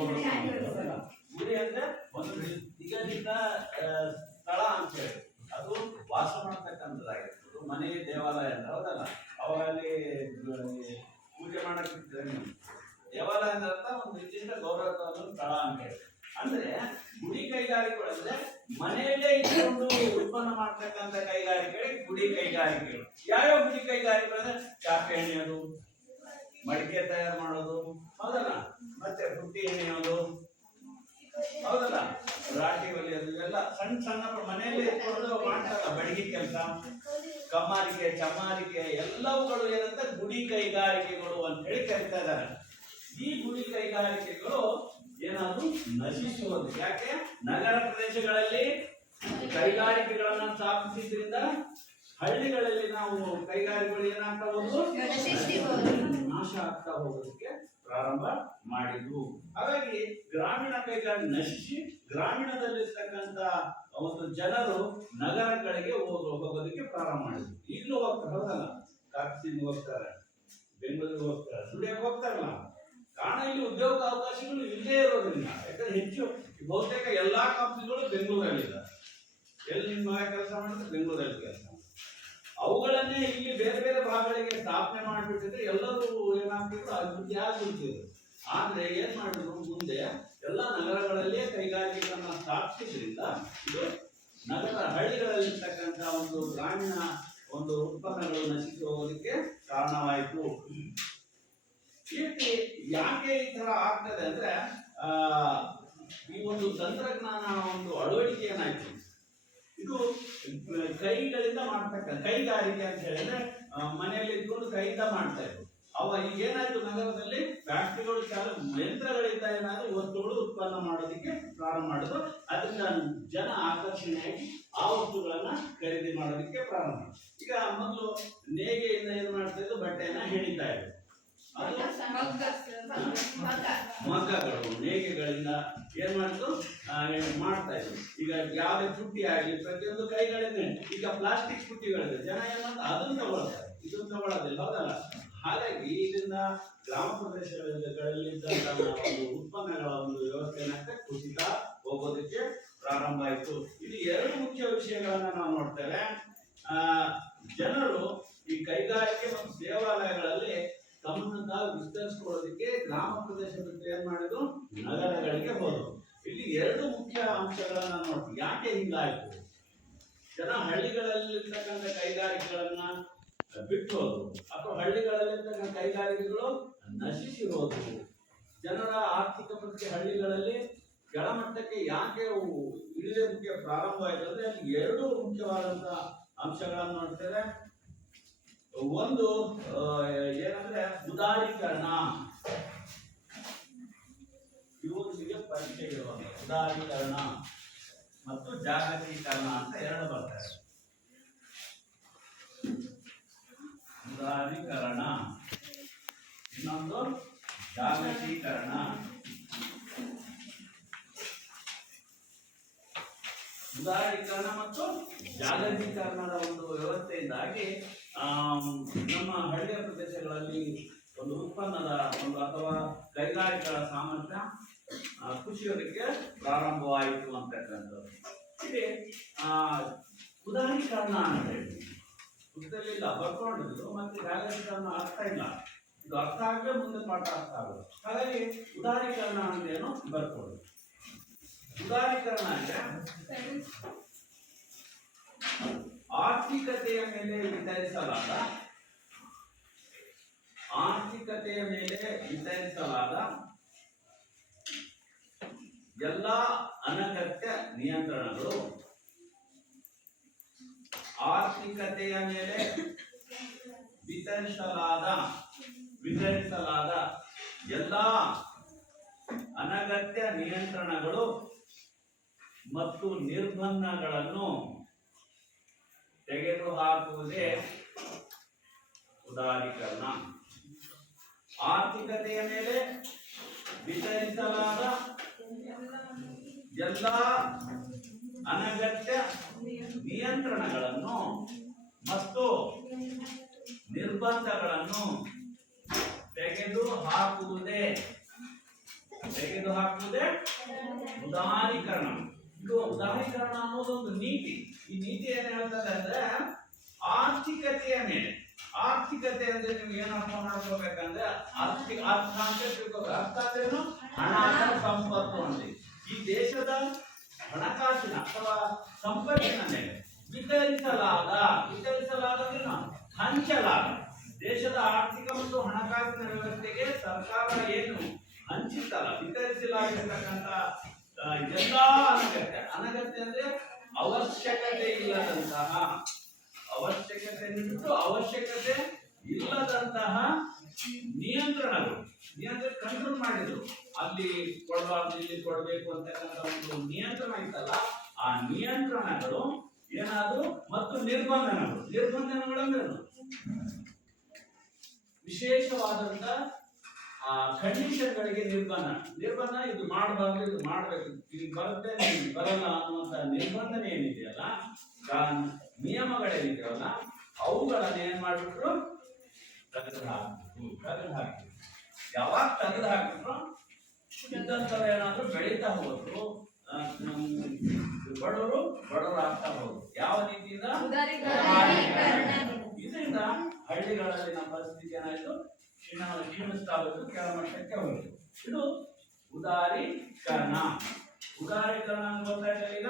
ಗುಡಿ ಅಂದ್ರೆ ಒಂದು ನಿಗದಿತ ಸ್ಥಳ ಅಂತ ಹೇಳಿ ಅದು ವಾಸ ಮಾಡ್ತಕ್ಕಂಥದ್ದಾಗಿರ್ತದೆ. ಮನೆ ದೇವಾಲಯ ಅಂತ ಹೌದಲ್ಲ, ಅವಾಗಲ್ಲಿ ಪೂಜೆ ಮಾಡಕ್ಕೆ ದೇವಾಲಯ ಅಂದ್ರೆ ಅರ್ಥ ಒಂದು ನಿರ್ದಿಷ್ಟ ಗೌರವದ ಸ್ಥಳ ಅಂತ ಹೇಳಿ. ಅಂದ್ರೆ ಗುಡಿ ಕೈಗಾರಿಕೆಗಳು ಅಂದ್ರೆ ಮನೆಯಲ್ಲೇ ಇಟ್ಕೊಂಡು ಉತ್ಪನ್ನ ಮಾಡ್ತಕ್ಕಂಥ ಕೈಗಾರಿಕೆಗಳು ಗುಡಿ ಕೈಗಾರಿಕೆಗಳು. ಯಾವ್ಯಾವ ಗುಡಿ ಕೈಗಾರಿಕೆಗಳು ಅಂದ್ರೆ ಚಾಪೆ ಎಣ್ಣೆಯೋದು, ಮಡಿಕೆ ತಯಾರು ಮಾಡೋದು ಹೌದಲ್ಲ, ಮತ್ತೆ ಪುಟ್ಟಿ ಎಣ್ಣೆಯೋದು ಹೌದಲ್ಲ, ರಾಟಿ ಹೊಲಿಯೋದು, ಇವೆಲ್ಲ ಸಣ್ಣ ಸಣ್ಣ ಮನೆಯಲ್ಲಿ ಇಟ್ಕೊಂಡು ಮಾಡ್ತಾರಲ್ಲ. ಬಡಗಿ ಕೆಲಸ, ಕಮ್ಮಾರಿಕೆ, ಚಮ್ಮಾರಿಕೆ ಎಲ್ಲವುಗಳು ಏನಂತ ಗುಡಿ ಕೈಗಾರಿಕೆಗಳು ಅಂತ ಹೇಳಿ ಕರಿತಾ ಇದ್ದಾರೆ. ಈ ಗುಡಿ ಕೈಗಾರಿಕೆಗಳು ಏನಾದ್ರು ನಶಿಸುವುದು ಯಾಕೆ? ನಗರ ಪ್ರದೇಶಗಳಲ್ಲಿ ಕೈಗಾರಿಕೆಗಳನ್ನ ಸ್ಥಾಪಿಸಿದ್ರಿಂದ ಹಳ್ಳಿಗಳಲ್ಲಿ ನಾವು ಕೈಗಾರಿಕೆಗಳು ಏನಾಗ್ತಾ ಹೋದ್ರು, ನಾಶ ಆಗ್ತಾ ಹೋಗೋದಕ್ಕೆ ಪ್ರಾರಂಭ ಮಾಡಿದ್ವು. ಹಾಗಾಗಿ ಗ್ರಾಮೀಣ ಕೈಗಾರಿಕೆ ನಶಿಸಿ ಗ್ರಾಮೀಣದಲ್ಲಿರ್ತಕ್ಕಂಥ ಒಂದು ಜನರು ನಗರಗಳಿಗೆ ಹೋಗೋದಕ್ಕೆ ಪ್ರಾರಂಭ ಮಾಡಿದ್ರು. ಈಗಲೂ ಹೋಗ್ತಾರೆ ಹೌದಲ್ಲ, ಕಾಕ್ಸಿಗೆ ಹೋಗ್ತಾರೆ, ಬೆಂಗಳೂರಿಗೆ ಹೋಗ್ತಾರೆ, ದುಡಿಯಕ್ಕೆ ಹೋಗ್ತಾರಲ್ಲ. ಕಾರಣ ಇಲ್ಲಿ ಉದ್ಯೋಗ ಅವಕಾಶಗಳು ಇಲ್ಲೇ ಇರೋದ್ರಿಂದ. ಯಾಕಂದ್ರೆ ಹೆಚ್ಚು ಬಹುತೇಕ ಎಲ್ಲಾ ಕಂಪನಿಗಳು ಬೆಂಗಳೂರಲ್ಲಿದ್ದಾರೆ. ಎಲ್ಲಿ ನಿಮ್ಮ ಕೆಲಸ ಮಾಡಿದ್ರೆ ಬೆಂಗಳೂರಲ್ಲಿ ಕೆಲಸ. ಅವುಗಳನ್ನೇ ಇಲ್ಲಿ ಬೇರೆ ಬೇರೆ ಭಾಗಗಳಿಗೆ ಸ್ಥಾಪನೆ ಮಾಡಿಬಿಟ್ಟಿದ್ರೆ ಎಲ್ಲರೂ ಏನಾಗ್ತಿದ್ರು, ಅಭಿವೃದ್ಧಿ ಆಗ್ಬಿಡ್ತಿದ್ರು. ಆದ್ರೆ ಏನ್ ಮಾಡಿದ್ರು, ಮುಂದೆ ಎಲ್ಲ ನಗರಗಳಲ್ಲೇ ಕೈಗಾರಿಕೆಗಳನ್ನ ಸ್ಥಾಪಿಸಿದ್ರಿಂದ ಇದು ನಗರ ಹಳ್ಳಿಗಳಲ್ಲಿರ್ತಕ್ಕಂಥ ಒಂದು ಗ್ರಾಮೀಣ ಒಂದು ಉತ್ಪನ್ನಗಳು ನಶಿಸಿ ಹೋಗೋದಕ್ಕೆ ಕಾರಣವಾಯಿತು. ಯಾಕೆ ಈ ತರ ಆಗ್ತದೆ ಅಂದ್ರೆ ಈ ಒಂದು ತಂತ್ರಜ್ಞಾನ ಒಂದು ಅಳವಡಿಕೆ ಏನಾಯ್ತು, ಇದು ಕೈಗಳಿಂದ ಮಾಡ್ತಕ್ಕಂಥ ಕೈಗಾರಿಕೆ ಅಂತ ಹೇಳಿದ್ರೆ ಮನೆಯಲ್ಲಿ ಇಟ್ಕೊಂಡು ಕೈಯಿಂದ ಮಾಡ್ತಾ ಇದ್ರು. ಈಗ ಏನಾಯ್ತು, ನಗರದಲ್ಲಿ ಫ್ಯಾಕ್ಟರಿಗಳು ಯಂತ್ರಗಳಿಂದ ಏನಾದ್ರು ವಸ್ತುಗಳು ಉತ್ಪನ್ನ ಮಾಡೋದಕ್ಕೆ ಪ್ರಾರಂಭ ಮಾಡಿದ್ರು. ಅದರಿಂದ ಜನ ಆಕರ್ಷಣೆಯಾಗಿ ಆ ವಸ್ತುಗಳನ್ನ ಖರೀದಿ ಮಾಡೋದಕ್ಕೆ ಪ್ರಾರಂಭ. ಈಗ ಮೊದಲು ನೇಯ್ಗೆಯಿಂದ ಏನ್ ಮಾಡ್ತಾ ಇದ್ರು, ಬಟ್ಟೆಯನ್ನ ಹೆಣಿತಾ ಇದ್ರು. ಮಗ್ಗಗಳು ನೇಯ್ಗೆಗಳಿಂದ ಏನ್ ಮಾಡಿದ್ರು, ಮಾಡ್ತಾ ಇದ್ರು. ಈಗ ಯಾವುದೇ ಪುಟ್ಟಿ ಆಗಲಿ ಪ್ರತಿಯೊಂದು ಕೈಗಳಿಂದ. ಈಗ ಪ್ಲಾಸ್ಟಿಕ್ ಪುಟ್ಟಿಗಳಿದೆ, ಜನ ಏನ್ ಮಾಡ್ತಾರೆ ಅದನ್ನ ತಗೊಳ್ತಾರೆ, ಇದನ್ನ ತಗೊಳ್ಳೋದಿಲ್ಲ ಹೌದಲ್ಲ. ಹಾಗಾಗಿ ಇದರಿಂದ ಗ್ರಾಮ ಪ್ರದೇಶಗಳಲ್ಲಿದ್ದಂತಹ ಒಂದು ಉತ್ಪನ್ನಗಳ ಒಂದು ವ್ಯವಸ್ಥೆ ಏನಾಗ್ತದೆ, ಕುಸಿತ ಹೋಗೋದಕ್ಕೆ ಪ್ರಾರಂಭ ಆಯಿತು. ಇಲ್ಲಿ ಎರಡು ಮುಖ್ಯ ವಿಷಯಗಳನ್ನ ನಾವು ನೋಡ್ತೇವೆ. ಜನರು ಈ ಕೈಗಾರಿಕೆ ಮತ್ತು ದೇವಾಲಯಗಳಲ್ಲಿ ತಮ್ಮನ್ನ ವಿಸ್ತರಿಸಿಕೊಳ್ಳೋದಕ್ಕೆ ಗ್ರಾಮ ಪ್ರದೇಶ ಬಿಟ್ಟು ಏನ್ ಮಾಡಿದ್ರು, ನಗರಗಳಿಗೆ ಹೋದ್ರು. ಇಲ್ಲಿ ಎರಡು ಮುಖ್ಯ ಅಂಶಗಳನ್ನ ನೋಡ್ತೀವಿ. ಯಾಕೆ ಹಿಂಗಾಯ್ತು? ಜನ ಹಳ್ಳಿಗಳಲ್ಲಿರ್ತಕ್ಕಂಥ ಕೈಗಾರಿಕೆಗಳನ್ನ ಬಿಟ್ಟು ಹೋದ್ರು ಅಥವಾ ಹಳ್ಳಿಗಳಲ್ಲಿರ್ತಕ್ಕಂಥ ಕೈಗಾರಿಕೆಗಳು ನಶಿಸಿ ಹೋದ್ರು. ಜನರ ಆರ್ಥಿಕ ಪರಿಸ್ಥಿತಿ ಹಳ್ಳಿಗಳಲ್ಲಿ ಕೆಳಮಟ್ಟಕ್ಕೆ ಯಾಕೆ ಇಳಿಯೋದಕ್ಕೆ ಪ್ರಾರಂಭ ಆಯ್ತು ಅಂದ್ರೆ ಅಲ್ಲಿ ಎರಡು ಮುಖ್ಯವಾದಂತಹ ಅಂಶಗಳನ್ನು ನೋಡ್ತೇವೆ. ಒಂದು ಏನಂದ್ರೆ ಉದಾರೀಕರಣ. ಇವುಗಳಿಗೆ ಪರೀಕ್ಷೆ ಇರುವಾಗ ಉದಾರೀಕರಣ ಮತ್ತು ಜಾಗತೀಕರಣ ಅಂತ ಎರಡು ಬರ್ತಾರೆ. ಉದಾರೀಕರಣ, ಇನ್ನೊಂದು ಜಾಗತೀಕರಣ. ಉದಾರೀಕರಣ ಮತ್ತು ಜಾಗತೀಕರಣದ ಒಂದು ವ್ಯವಸ್ಥೆಯಿಂದಾಗಿ ನಮ್ಮ ಹಳ್ಳಿಯ ಪ್ರದೇಶಗಳಲ್ಲಿ ಒಂದು ಉತ್ಪನ್ನದ ಒಂದು ಅಥವಾ ಕೈಗಾರಿಕೆಗಳ ಸಾಮರ್ಥ್ಯ ಕುಸಿಯೋದಕ್ಕೆ ಪ್ರಾರಂಭವಾಯಿತು ಅಂತಕ್ಕಂಥದ್ದು. ಇಲ್ಲಿ ಉದಾರೀಕರಣ ಅಂತ ಹೇಳಿ ಪುಸ್ತಕದಲ್ಲಿ ಬರ್ಕೊಂಡಿದ್ರು, ಮತ್ತೆ ಜಾಗತೀಕರಣ ಅರ್ಥ ಇಲ್ಲ. ಇದು ಅರ್ಥ ಆಗದೆ ಮುಂದೆ ಪಾಠ ಅರ್ಥ ಆಗೋದು. ಹಾಗಾಗಿ ಉದಾರೀಕರಣ ಅಂದ್ರೇನು ಬರ್ಕೊಳ್ಳಿ. ಉದಾರೀಕರಣ ಅಂದ್ರೆ ಆರ್ಥಿಕತೆಯ ಮೇಲೆ ವಿತರಿಸಲಾದ ಎಲ್ಲ ಅನಗತ್ಯ ನಿಯಂತ್ರಣಗಳು. ಆರ್ಥಿಕತೆಯ ಮೇಲೆ ವಿತರಿಸಲಾದ ಎಲ್ಲ ಅನಗತ್ಯ ನಿಯಂತ್ರಣಗಳು ಮತ್ತು ನಿರ್ಬಂಧಗಳನ್ನು ತೆಗೆದುಹಾಕುವುದೇ ಉದಾರೀಕರಣ. ಆರ್ಥಿಕತೆಯ ಮೇಲೆ ವಿತರಿಸಲಾದ ಎಲ್ಲ ಅನಗತ್ಯ ನಿಯಂತ್ರಣಗಳನ್ನು ಮತ್ತು ನಿರ್ಬಂಧಗಳನ್ನು ತೆಗೆದುಹಾಕುವುದೇ ಉದಾರೀಕರಣ. ಇದು ಉದಾರೀಕರಣ ಅನ್ನೋದೊಂದು ನೀತಿ. ಈ ನೀತಿ ಏನ್ ಹೇಳ್ತದೆ ಅಂದ್ರೆ ಆರ್ಥಿಕತೆಯ ಮೇಲೆ. ಆರ್ಥಿಕತೆ ಅಂದ್ರೆ ನೀವು ಏನು ಅರ್ಥ ಮಾಡ್ಕೋಬೇಕಂದ್ರೆ ಅರ್ಥ ಅಂತ ತಿಳ್ಕೋಬೇಕು. ಅರ್ಥ ಅಂದ್ರೇನು? ಹಣ ಅಥವಾ ಸಂಪತ್ತು ಅಂತ. ಈ ದೇಶದ ಹಣಕಾಸಿನ ಅಥವಾ ಸಂಪತ್ತಿನ ಮೇಲೆ ವಿತರಿಸಲಾದ ಹಂಚಲಾದ ದೇಶದ ಆರ್ಥಿಕ ಮತ್ತು ಹಣಕಾಸಿನ ವ್ಯವಸ್ಥೆಗೆ ಸರ್ಕಾರ ಏನು ಹಂಚಿತ್ತಲ್ಲ, ವಿತರಿಸಲಾಗಿರ್ತಕ್ಕಂಥ ಎಲ್ಲಾ ಅನಗತ್ಯ ಅಂದ್ರೆ ಅವಶ್ಯಕತೆ ಇಲ್ಲದಂತಹ ನಿಯಂತ್ರಣಗಳು. ಕಂಟ್ರೋಲ್ ಮಾಡಿದ್ರು. ಅಲ್ಲಿ ಕೊಡಬಾರ್ದು, ಇಲ್ಲಿ ಕೊಡಬೇಕು ಅಂತಕ್ಕಂಥ ಒಂದು ನಿಯಂತ್ರಣ ಇತ್ತಲ್ಲ, ಆ ನಿಯಂತ್ರಣಗಳು ಏನಾದ್ರು ಮತ್ತು ನಿರ್ಬಂಧನಗಳು ವಿಶೇಷವಾದಂತ ಕಂಡೀಷನ್ಗಳಿಗೆ ನಿರ್ಬಂಧ ಇದು ಮಾಡಬಾರ್ದು, ಇದು ಮಾಡಬೇಕು, ಇದು ಬರುತ್ತೆ, ಬರಲ್ಲ ಅನ್ನುವಂತ ನಿರ್ಬಂಧನ ಏನಿದೆಯಲ್ಲ, ನಿಯಮಗಳೇನಿದೆಯಲ್ಲ, ಅವುಗಳನ್ನ ಏನ್ ಮಾಡ್ಬಿಟ್ರು? ತೆಗೆದು ಹಾಕಿದ್ರು. ಯಾವಾಗ ತೆಗೆದು ಹಾಕಿದ್ರು ಇದ್ದಂತರ ಏನಾದ್ರು ಬೆಳೀತಾ ಹೋದ್ರು, ಬಡವರು ಆಗ್ತಾ ಹೋದ್ರು. ಯಾವ ರೀತಿಯಿಂದ? ಇದರಿಂದ ಹಳ್ಳಿಗಳಲ್ಲಿನ ಪರಿಸ್ಥಿತಿ ಏನಾಯ್ತು? ಕ್ಷೀಣಿಸ್ತಾ ಹೋಯ್ತು, ಕೆಳಮಟ್ಟಕ್ಕೆ ಹೋಯ್ತು. ಇದು ಉದಾರೀಕರಣ. ಅಂತ ಗೊತ್ತಾಯ್ತು. ಈಗ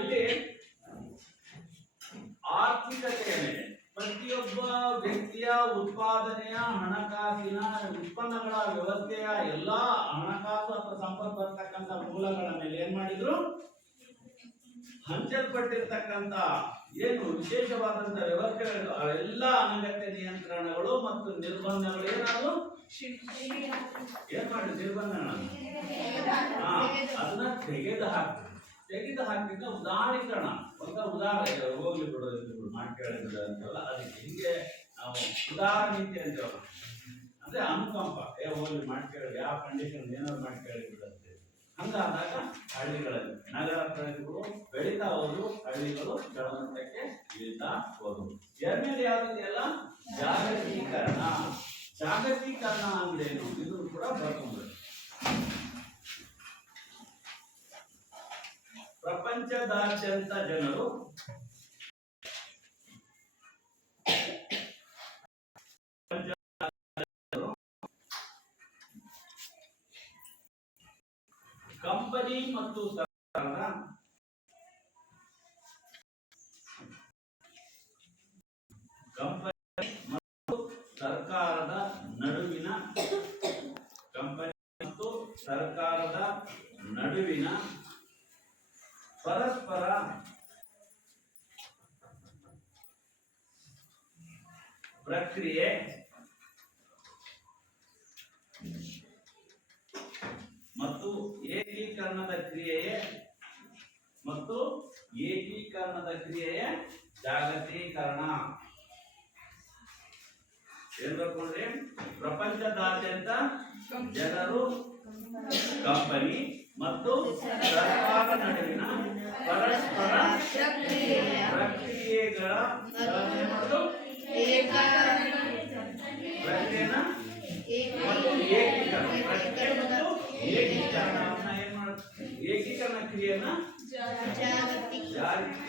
ಇಲ್ಲಿ ಆರ್ಥಿಕತೆಯ ಮೇಲೆ ಪ್ರತಿಯೊಬ್ಬ ವ್ಯಕ್ತಿಯ ಉತ್ಪಾದನೆಯ ಹಣಕಾಸಿನ ಉತ್ಪನ್ನಗಳ ವ್ಯವಸ್ಥೆಯ ಎಲ್ಲಾ ಹಣಕಾಸು ಅಥವಾ ಸಂಪತ್ತು ಬರ್ತಕ್ಕಂಥ ಮೂಲಗಳ ಮೇಲೆ ಏನ್ ಮಾಡಿದ್ರು? ಹಂಚಲ್ಪಟ್ಟಿರ್ತಕ್ಕಂಥ ಏನು ವಿಶೇಷವಾದಂತ ವ್ಯವಸ್ಥೆಗಳು, ಅವೆಲ್ಲ ಅನಗತ್ಯ ನಿಯಂತ್ರಣಗಳು ಮತ್ತು ನಿರ್ಬಂಧಗಳು ಏನಾದ್ರು ಏನ್ ಮಾಡಿ ನಿರ್ಬಂಧಗಳನ್ನು ಅದನ್ನ ತೆಗೆದು ಹಾಕಿದ ಉದಾರೀಕರಣ. ಉದಾಹರಣೆ ಹೋಗ್ಲಿ ಬಿಡೋದು ಮಾಡ್ಕೇಳಿದ್ರು ಅಂತಲ್ಲ, ಅದಕ್ಕೆ ಹಿಂಗೆ ನಾವು ಉದಾರ ನೀತಿ ಅಂತೇವಲ್ಲ, ಅಂದ್ರೆ ಅನುಕಂಪ. ಹೋಗ್ಲಿ ಮಾಡ್ಕೇಳಿ, ಯಾವ ಕಂಡೀಷನ್ ಏನಾದ್ರು ಮಾಡ್ಕೇಳಿ ಬಿಡುತ್ತೆ. ಹಂಗಾದಾಗ ಹಳ್ಳಿಗಳಲ್ಲಿ ನಗರ ಪ್ರದೇಶಗಳು ಬೆಳೀತಾ ಹೋದ್ರು, ಹಳ್ಳಿಗಳು ಕೆಳಮಟ್ಟಕ್ಕೆ ಇಳಿತಾ ಹೋದ್ರು. ಎರಡನೇದು ಯಾವ್ದಿದೆಯಲ್ಲ? ಜಾಗತೀಕರಣ ಅಂದ್ರೇನು? ಇದು ಕೂಡ ಬರ್ಕೊಂಡ್ರೆ ಪ್ರಪಂಚದಾದ್ಯಂತ ಜನರು ಕಂಪನಿ ಮತ್ತು ಸರ್ಕಾರದ ನಡುವಿನ ಪರಸ್ಪರ ಪ್ರಕ್ರಿಯೆ ಮತ್ತು ಏಕೀಕರಣದ ಕ್ರಿಯೆಯೇ ಜಾಗತೀಕರಣ. ಏನ್ ಬರ್ಕೊಂಡ್ರಿ? ಪ್ರಪಂಚದಾದ್ಯಂತ ಜನರು, ಕಂಪನಿ ಮತ್ತು ಸರ್ಕಾರ ನಡುವಿನ ಪರಸ್ಪರ ಪ್ರಕ್ರಿಯೆಗಳ ಏಕೀಕರಣ ಕ್ರಿಯೆಯನ್ನ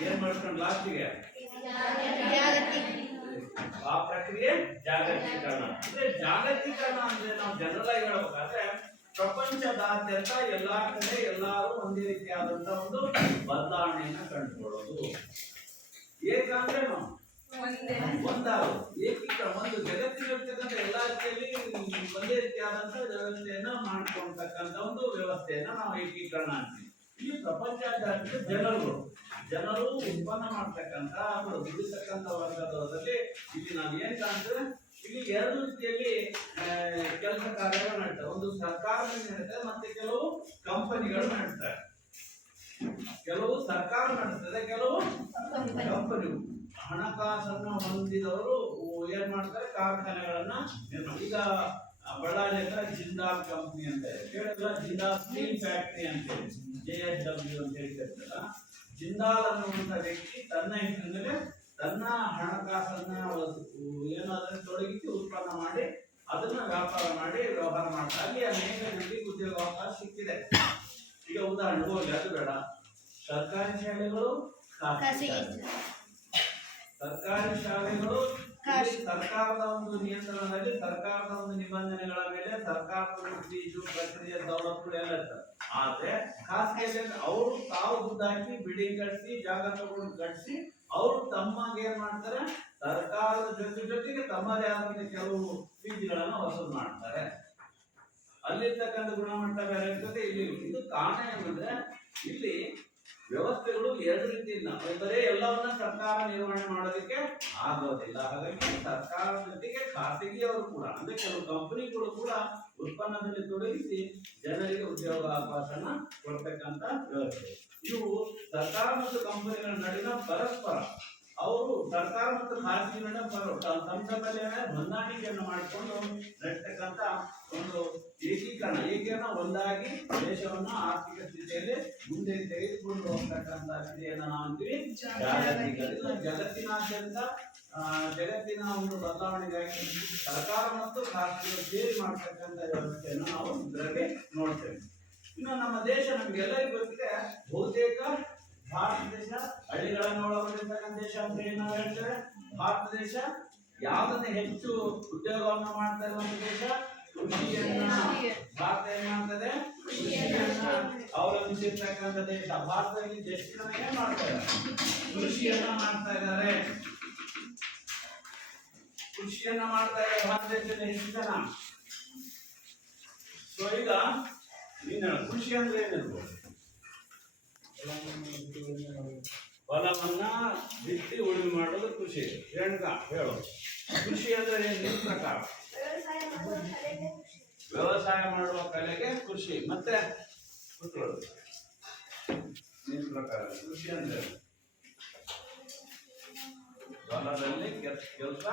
ಏನ್ ಮಾಡ್ಕೊಂಡು ಲಾಸ್ಟಿಗೆ ಆ ಪ್ರಕ್ರಿಯೆ ಜಾಗತೀಕರಣ. ಅಂದ್ರೆ ಜಾಗತೀಕರಣ ಅಂದ್ರೆ ನಾವು ಜನರಲ್ ಆಗಿ ಹೇಳ್ಬೇಕಾದ್ರೆ ಪ್ರಪಂಚದಾದ್ಯಂತ ಎಲ್ಲಾ ಕಡೆ ಎಲ್ಲಾರು ಒಂದೇ ರೀತಿಯಾದಂತಹ ಒಂದು ಬದಲಾವಣೆಯನ್ನ ಕಂಡುಕೊಳ್ಳೋದು. ಏಕಂದ್ರೆ ನಾವು ಒಂದಾಗೋದು, ಏಕೀಕರಣ, ಒಂದು ಜಗತ್ತಿನಲ್ಲಿರ್ತಕ್ಕಂಥ ಎಲ್ಲಾ ರೀತಿಯಲ್ಲಿ ಒಂದೇ ರೀತಿಯಾದಂತಹ ವ್ಯವಸ್ಥೆಯನ್ನ ಮಾಡ್ಕೊಳ್ತಕ್ಕಂಥ ಒಂದು ವ್ಯವಸ್ಥೆಯನ್ನ ನಾವು ಏಕೀಕರಣ ಅಂತೀವಿ. ಇಲ್ಲಿ ಪ್ರಪಂಚದಾದ್ಯಂತ ಜನರು ಉತ್ಪನ್ನ ಮಾಡ್ತಕ್ಕಂಥ ಅಥವಾ ದುಡಿತಕ್ಕಂಥ ವರ್ಗದಲ್ಲಿ ಇಲ್ಲಿ ನಾವು ಏನ್ ಕಾಣ್ತೇವೆ, ಇಲ್ಲಿ ಎರಡು ರೀತಿಯಲ್ಲಿ ಕೆಲಸ ಕಾರ್ಯಗಳು ನಡೀತವೆ. ಒಂದು ಸರ್ಕಾರದಲ್ಲಿ ನಡೀತದೆ, ಮತ್ತೆ ಕೆಲವು ಕಂಪನಿಗಳು ನಡೆಸ್ತಾರೆ. ಕೆಲವು ಸರ್ಕಾರ ನಡೆಸ್ತದೆ, ಕೆಲವು ಕಂಪನಿ ಹಣಕಾಸನ್ನು ಹೊಂದಿದವರು ಏನ್ ಮಾಡ್ತಾರೆ, ಕಾರ್ಖಾನೆಗಳನ್ನ ನಿರ್ಮಾಣ. ಈಗ ಬಳ್ಳಾರಿ ಹತ್ರ ಜಿಂದಾಲ್ ಕಂಪನಿ ಅಂತ ಇದೆ, ಕೇಳಿದ್ರೆ ಜಿಂದಾಲ್ ಸ್ಟೀಲ್ ಫ್ಯಾಕ್ಟರಿ ಅಂತ ಹೇಳಿ JSW ಅಂತ ಹೇಳ್ತಿರ್ತಾರ. ಜಿಂದಾಲ್ ಅನ್ನುವಂತ ವ್ಯಕ್ತಿ ತನ್ನ ಹೆಸರಿನಲ್ಲಿ ತನ್ನ ಹಣಕಾಸನ್ನ ಏನಾದ್ರೂ ತೊಡಗಿಸಿ ಉತ್ಪನ್ನ ಮಾಡಿ ಅದನ್ನ ವ್ಯಾಪಾರ ಮಾಡಿ ವ್ಯವಹಾರ ಮಾಡ್ತಾರೆ. ಅಲ್ಲಿ ಅನೇಕ ಜನರಿಗೆ ಉದ್ಯೋಗಾವಕಾಶ ಸಿಕ್ಕಿದೆ. ಈಗ ಉದಾಹರಣೆ ಹೋಗಿ, ಅದು ಬೇಡ, ಸರ್ಕಾರಿ ಶಾಲೆಗಳು, ಸರ್ಕಾರಿ ಶಾಲೆಗಳು ಸರ್ಕಾರದ ಒಂದು ನಿಯಂತ್ರಣದಲ್ಲಿ, ಸರ್ಕಾರದ ಒಂದು ನಿಬಂಧನೆಗಳ ಮೇಲೆ, ಸರ್ಕಾರದ ಫೀಸು ಪ್ರಕ್ರಿಯೆ ಸವಲತ್ತುಗಳು ಎಲ್ಲ ಇರ್ತವೆ. ಆದ್ರೆ ಖಾಸಗಿ ಅವರು ತಾವು ದುಡ್ಡು ಹಾಕಿ ಬಿಲ್ಡಿಂಗ್ ಕಟ್ಸಿ, ಜಾಗ ತಗೊಂಡು ಕಟ್ಸಿ, ಅವರು ತಮ್ಮಗೆ ಏನ್ ಮಾಡ್ತಾರೆ, ಸರ್ಕಾರದ ಜೊತೆಗೆ ತಮ್ಮದೇ ಆದ ಕೆಲವು ಫೀಸ್ಗಳನ್ನ ವಸೂಲು ಮಾಡ್ತಾರೆ. ಅಲ್ಲಿರ್ತಕ್ಕಂಥ ಗುಣಮಟ್ಟ ಬೇರೆ ಇರ್ತದೆ, ಇಲ್ಲಿ. ಇದು ಕಾರಣ ಏನಂದ್ರೆ ಇಲ್ಲಿ ವ್ಯವಸ್ಥೆಗಳು ಎರಡು ರೀತಿ ಇಲ್ಲ. ಬರೀ ಎಲ್ಲವನ್ನ ಸರ್ಕಾರ ನಿರ್ವಹಣೆ ಮಾಡೋದಕ್ಕೆ ಆಗೋದಿಲ್ಲ. ಹಾಗಾಗಿ ಸರ್ಕಾರದ ಜೊತೆಗೆ ಖಾಸಗಿಯವರು ಕೂಡ, ಅಂದ್ರೆ ಕೆಲವು ಕಂಪನಿಗಳು ಕೂಡ ಉತ್ಪನ್ನದಲ್ಲಿ ತೊಡಗಿಸಿ ಜನರಿಗೆ ಉದ್ಯೋಗಾವಕಾಶನ ಕೊಡ್ತಕ್ಕಂಥ ವ್ಯವಸ್ಥೆ. ಇವು ಸರ್ಕಾರ ಮತ್ತು ಕಂಪನಿಗಳ ನಡುವಿನ ಪರಸ್ಪರ, ಅವರು ಸರ್ಕಾರ ಮತ್ತು ಖಾಸಗಿ ತಮ್ಮಲ್ಲಿ ಹೊಂದಾಣಿಕೆಯನ್ನು ಮಾಡಿಕೊಂಡು ನಡೀತಕ್ಕಂಥ ಒಂದು ಏಕೀಕರಣ ಒಂದಾಗಿ ದೇಶವನ್ನ ಆರ್ಥಿಕ ಸ್ಥಿತಿಯಲ್ಲಿ ಮುಂದೆ ತೆಗೆದುಕೊಂಡು ಹೋಗ್ತಕ್ಕಂಥ ಕ್ರಿಯೆಯನ್ನು ನಾವು ಅಂತೀವಿ ಜಾಗತೀಕರಣ. ಜಗತ್ತಿನಾದ್ಯಂತ ಜಗತ್ತಿನ ಒಂದು ಬದಲಾವಣೆಗಾಗಿ ಸರ್ಕಾರ ಮತ್ತು ಖಾಸಗಿಗಳು ಸೇರಿ ಮಾಡ್ತಕ್ಕಂಥ ವ್ಯವಸ್ಥೆಯನ್ನು ನಾವು ಇದರಲ್ಲಿ ನೋಡ್ತೇವೆ. ಇನ್ನು ನಮ್ಮ ದೇಶ ನಮಗೆಲ್ಲರಿಗೂ ಗೊತ್ತಿದೆ, ಬಹುತೇಕ ಭಾರತ ದೇಶ ಹಳ್ಳಿಗಳನ್ನು ಒಳಗೊಂಡಿರ್ತಕ್ಕಂಥ ದೇಶ ಅಂತ ಹೇಳಿ ನಾವು ಹೇಳ್ತೇವೆ. ಭಾರತ ದೇಶ ಯಾವುದನ್ನ ಹೆಚ್ಚು ಉದ್ಯೋಗವನ್ನು ಮಾಡ್ತಾ ಇರುವಂತ ದೇಶ, ಕೃಷಿಯನ್ನ. ಭಾರತ ಏನ್ ಮಾಡ್ತದೆ, ಕೃಷಿಯನ್ನ ಅವಲಂಬಿಸಿರ್ತಕ್ಕಂಥ ದೇಶ. ಭಾರತದಲ್ಲಿ ಎಷ್ಟು ಜನ ಏನ್ ಮಾಡ್ತಾ ಇದ್ದಾರೆ, ಕೃಷಿಯನ್ನ ಮಾಡ್ತಾ ಇದ್ದಾರೆ. ಕೃಷಿಯನ್ನ ಮಾಡ್ತಾ ಇದ್ದಾರೆ ಭಾರತ ದೇಶದಲ್ಲಿ ಎಷ್ಟು ಜನ. ಸೊ ಈಗ ಕೃಷಿ ಅಂದ್ರೆ ಏನಿರ್ಬೋದು, ಹೊಲವನ್ನ ಬಿತ್ತಿ ಉಳುಮೆ ಮಾಡೋದು ಕೃಷಿ. ರೇಣುಕಾ ಹೇಳು, ಕೃಷಿ ಅಂದ್ರೆ ಏನು ನಿನ್ನ ಪ್ರಕಾರ? ವ್ಯವಸಾಯ ಮಾಡುವ ಕಲೆಗೆ ಕೃಷಿ. ಮತ್ತೆ ನಿನ್ನ ಪ್ರಕಾರ ಕೃಷಿ ಅಂದ್ರೆ ಹೊಲದಲ್ಲಿ ಕೆಲಸ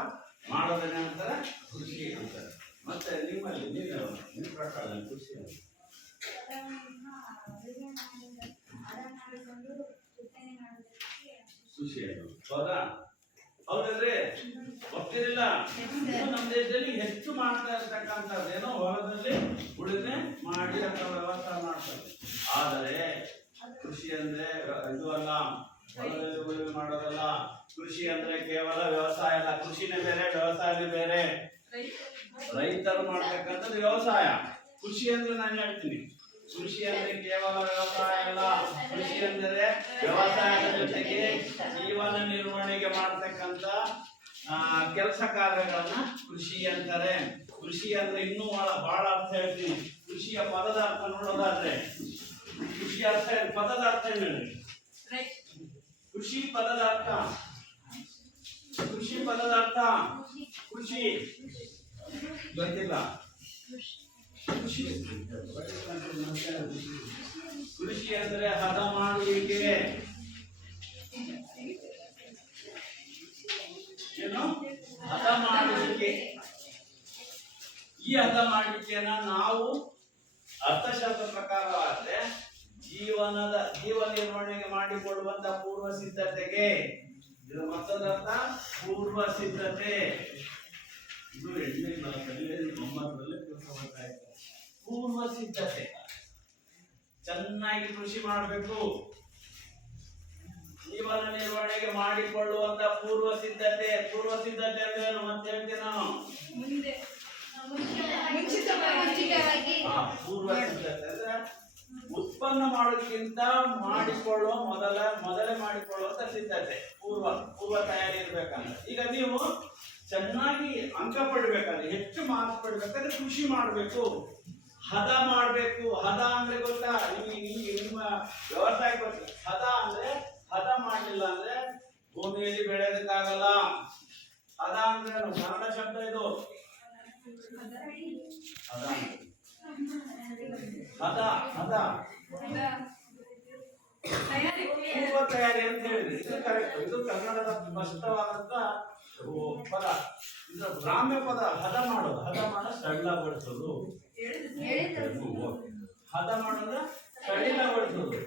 ಮಾಡೋದನ್ನೇ ಅಂತಾರೆ ಕೃಷಿ ಅಂತಾರೆ. ಮತ್ತೆ ನಿಮ್ಮಲ್ಲಿ ನಿನ್ನ ಪ್ರಕಾರ ಕೃಷಿ ಅಂದ್ರೆ ಕೃಷಿ ಹೌದಾ? ಹೌದಲ್ರಿ? ಒಪ್ತಿರಿಲ್ಲ? ನಮ್ಮ ದೇಶದಲ್ಲಿ ಹೆಚ್ಚು ಮಾಡ್ತಾ ಇರ್ತಕ್ಕಂಥದ್ದೇನೋ ಹೊಲದಲ್ಲಿ ಉಳುಮೆ ಮಾಡಿ ಅಥವಾ ವ್ಯವಸಾಯ ಮಾಡ್ತಾರೆ. ಆದರೆ ಕೃಷಿ ಅಂದ್ರೆ ಇದು ಅಲ್ಲ, ಹೊಲದಲ್ಲಿ ಉಳುಮೆ ಮಾಡೋದಲ್ಲ. ಕೃಷಿ ಅಂದ್ರೆ ಕೇವಲ ವ್ಯವಸಾಯ ಅಲ್ಲ. ಕೃಷಿನೇ ಬೇರೆ, ವ್ಯವಸಾಯನೇ ಬೇರೆ. ರೈತರು ಮಾಡ್ತಕ್ಕಂಥದ್ದು ವ್ಯವಸಾಯ. ಕೃಷಿ ಅಂದ್ರೆ ನಾನು ಹೇಳ್ತೀನಿ, ಕೃಷಿ ಅಂದ್ರೆ ಕೇವಲ ವ್ಯವಸಾಯ ಅಲ್ಲ. ಕೃಷಿ ಅಂದರೆ ವ್ಯವಸಾಯದ ಜೊತೆಗೆ ಜೀವನ ನಿರ್ವಹಣೆಗೆ ಮಾಡ್ತಕ್ಕಂಥ ಕೆಲಸ ಕಾರ್ಯಗಳನ್ನ ಕೃಷಿ ಅಂತಾರೆ. ಕೃಷಿ ಅಂದ್ರೆ ಇನ್ನೂ ಬಹಳ ಅರ್ಥ ಹೇಳ್ತೀನಿ. ಕೃಷಿಯ ಪದದ ಅರ್ಥ ನೋಡೋದಾದ್ರೆ, ಕೃಷಿಯ ಅರ್ಥ ಪದದ ಅರ್ಥ ಏನು ಹೇಳಿ? ಕೃಷಿ ಪದದ ಅರ್ಥ, ಕೃಷಿ ಪದದ ಅರ್ಥ ಕೃಷಿ ಗೊತ್ತಿಲ್ಲ. ಕೃಷಿ ಕೃಷಿ ಅಂದ್ರೆ ಹದ ಮಾಡುವಿಕೆ. ಏನು ಹದ ಮಾಡುವಿಕೆ? ಈ ಹದ ಮಾಡುವಿಕೆಯನ್ನ ನಾವು ಅರ್ಥಶಾಸ್ತ್ರ ಪ್ರಕಾರವಾದ್ರೆ ಜೀವ ನಿರ್ವಹಣೆಗೆ ಮಾಡಿಕೊಳ್ಳುವಂತ ಪೂರ್ವ ಸಿದ್ಧತೆಗೆ, ಇದು ಮತ್ತೊಂದು ಅರ್ಥ ಪೂರ್ವ ಸಿದ್ಧತೆ. ಇದು 8ನೇ ಕ್ಲಾಸಲ್ಲಿ 9ರಲ್ಲಿ ಕೆಲಸ ಮಾಡ್ತಾ ಇದ್ದಾರೆ. ಪೂರ್ವ ಸಿದ್ಧತೆ, ಚೆನ್ನಾಗಿ ಕೃಷಿ ಮಾಡಬೇಕು. ಜೀವನ ನಿರ್ವಹಣೆಗೆ ಮಾಡಿಕೊಳ್ಳುವಂತ ಪೂರ್ವ ಸಿದ್ಧತೆ. ಪೂರ್ವ ಸಿದ್ಧತೆ ಅಂದ್ರೆ ಏನು ಮತ್ತೆ ಹೇಳ್ತೀನಿ ನಾನು. ಪೂರ್ವ ಸಿದ್ಧತೆ ಅಂದ್ರೆ ಉತ್ಪನ್ನ ಮಾಡೋದಕ್ಕಿಂತ ಮಾಡಿಕೊಳ್ಳುವ ಮೊದಲೇ ಮಾಡಿಕೊಳ್ಳುವಂತ ಸಿದ್ಧತೆ. ಪೂರ್ವ ತಯಾರಿ ಇರ್ಬೇಕಂದ್ರೆ ಈಗ ನೀವು ಚೆನ್ನಾಗಿ ಅಂಕ ಪಡಿಬೇಕಾದ್ರೆ, ಹೆಚ್ಚು ಮಾರ್ಕ್ಸ್ ಪಡಿಬೇಕಾದ್ರೆ ಕೃಷಿ ಮಾಡಬೇಕು, ಹದ ಮಾಡಬೇಕು. ಹದ ಅಂದ್ರೆ ಗೊತ್ತಾ ನಿಮ್ಮ ವ್ಯವಸಾಯ ಗೊತ್ತ. ಹದ ಅಂದ್ರೆ ಹದ ಮಾಡಲಿಲ್ಲ ಅಂದ್ರೆ ಭೂಮಿಯಲ್ಲಿ ಬೆಳೆಯೋದಕ್ಕಾಗಲ್ಲ. ಹದ ಅಂದ್ರೆ ಕನ್ನಡ ಶಬ್ದ ಇದು. ಹದ ಹದ ಪೂರ್ವ ತಯಾರಿ ಅಂತ ಹೇಳಿದ್ರೆ ಇದು ಕರೆಕ್ಟ್. ಇದು ಕನ್ನಡದ ಸ್ಪಷ್ಟವಾದಂತ ಪದ. ಇದು ಗ್ರಾಮ್ಯ ಪದ. ಹದ ಮಾಡೋದು, ಸಡಿಲಗೊಳಿಸೋದು. ಹದ ಮಾಡೋದು ಸಡಿಲಗೊಳಿಸೋದು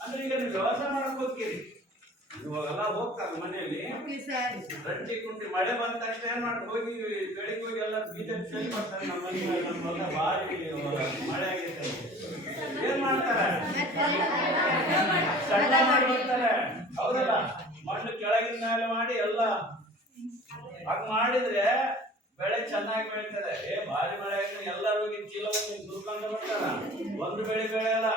ಅಂದ್ರೆ ಈಗ ನೀವು ವ್ಯವಸಾಯ ಮಾಡಕ್ ಹೋಗ್ತೀರಿ, ಇವಾಗೆಲ್ಲ ಹೋಗ್ತಾರೆ ಮನೆಯಲ್ಲಿ ರಂಟಿ ಕುಂಟಿ ಮಳೆ ಬಂದ ತಕ್ಷಣ ಏನ್ ಮಾಡ್ತಾರೆ, ಹೋಗಿ ಬೆಳಿಗ್ಗೆ ಹೋಗಿ ಎಲ್ಲ ಬೀಜ ಚೆಲ್ಲಿ ಮಾಡ್ತಾರೆ. ನಮ್ಮ ಮನೆ ಭಾರಿ ಮಳೆ ಆಗೈತೆ, ಏನ್ ಮಾಡ್ತಾರೆ, ಸಣ್ಣ ಮಾಡಿ ಬರ್ತಾರೆ. ಹೌದಲ್ಲ, ಮಣ್ಣು ಕೆಳಗಿನ ಮೇಲೆ ಮಾಡಿ ಎಲ್ಲ ಹಂಗ್ ಮಾಡಿದ್ರೆ ಬೆಳೆ ಚೆನ್ನಾಗಿ ಬೆಳೀತದೆ. ಭಾರಿ ಮಳೆ ಆಗಿದೆ, ಎಲ್ಲರೂ ಹೋಗಿ ಚೀಲ ದುರ್ಗಂಧ ಬರ್ತಾರ, ಒಂದು ಬೆಳೆಯಲ್ಲ.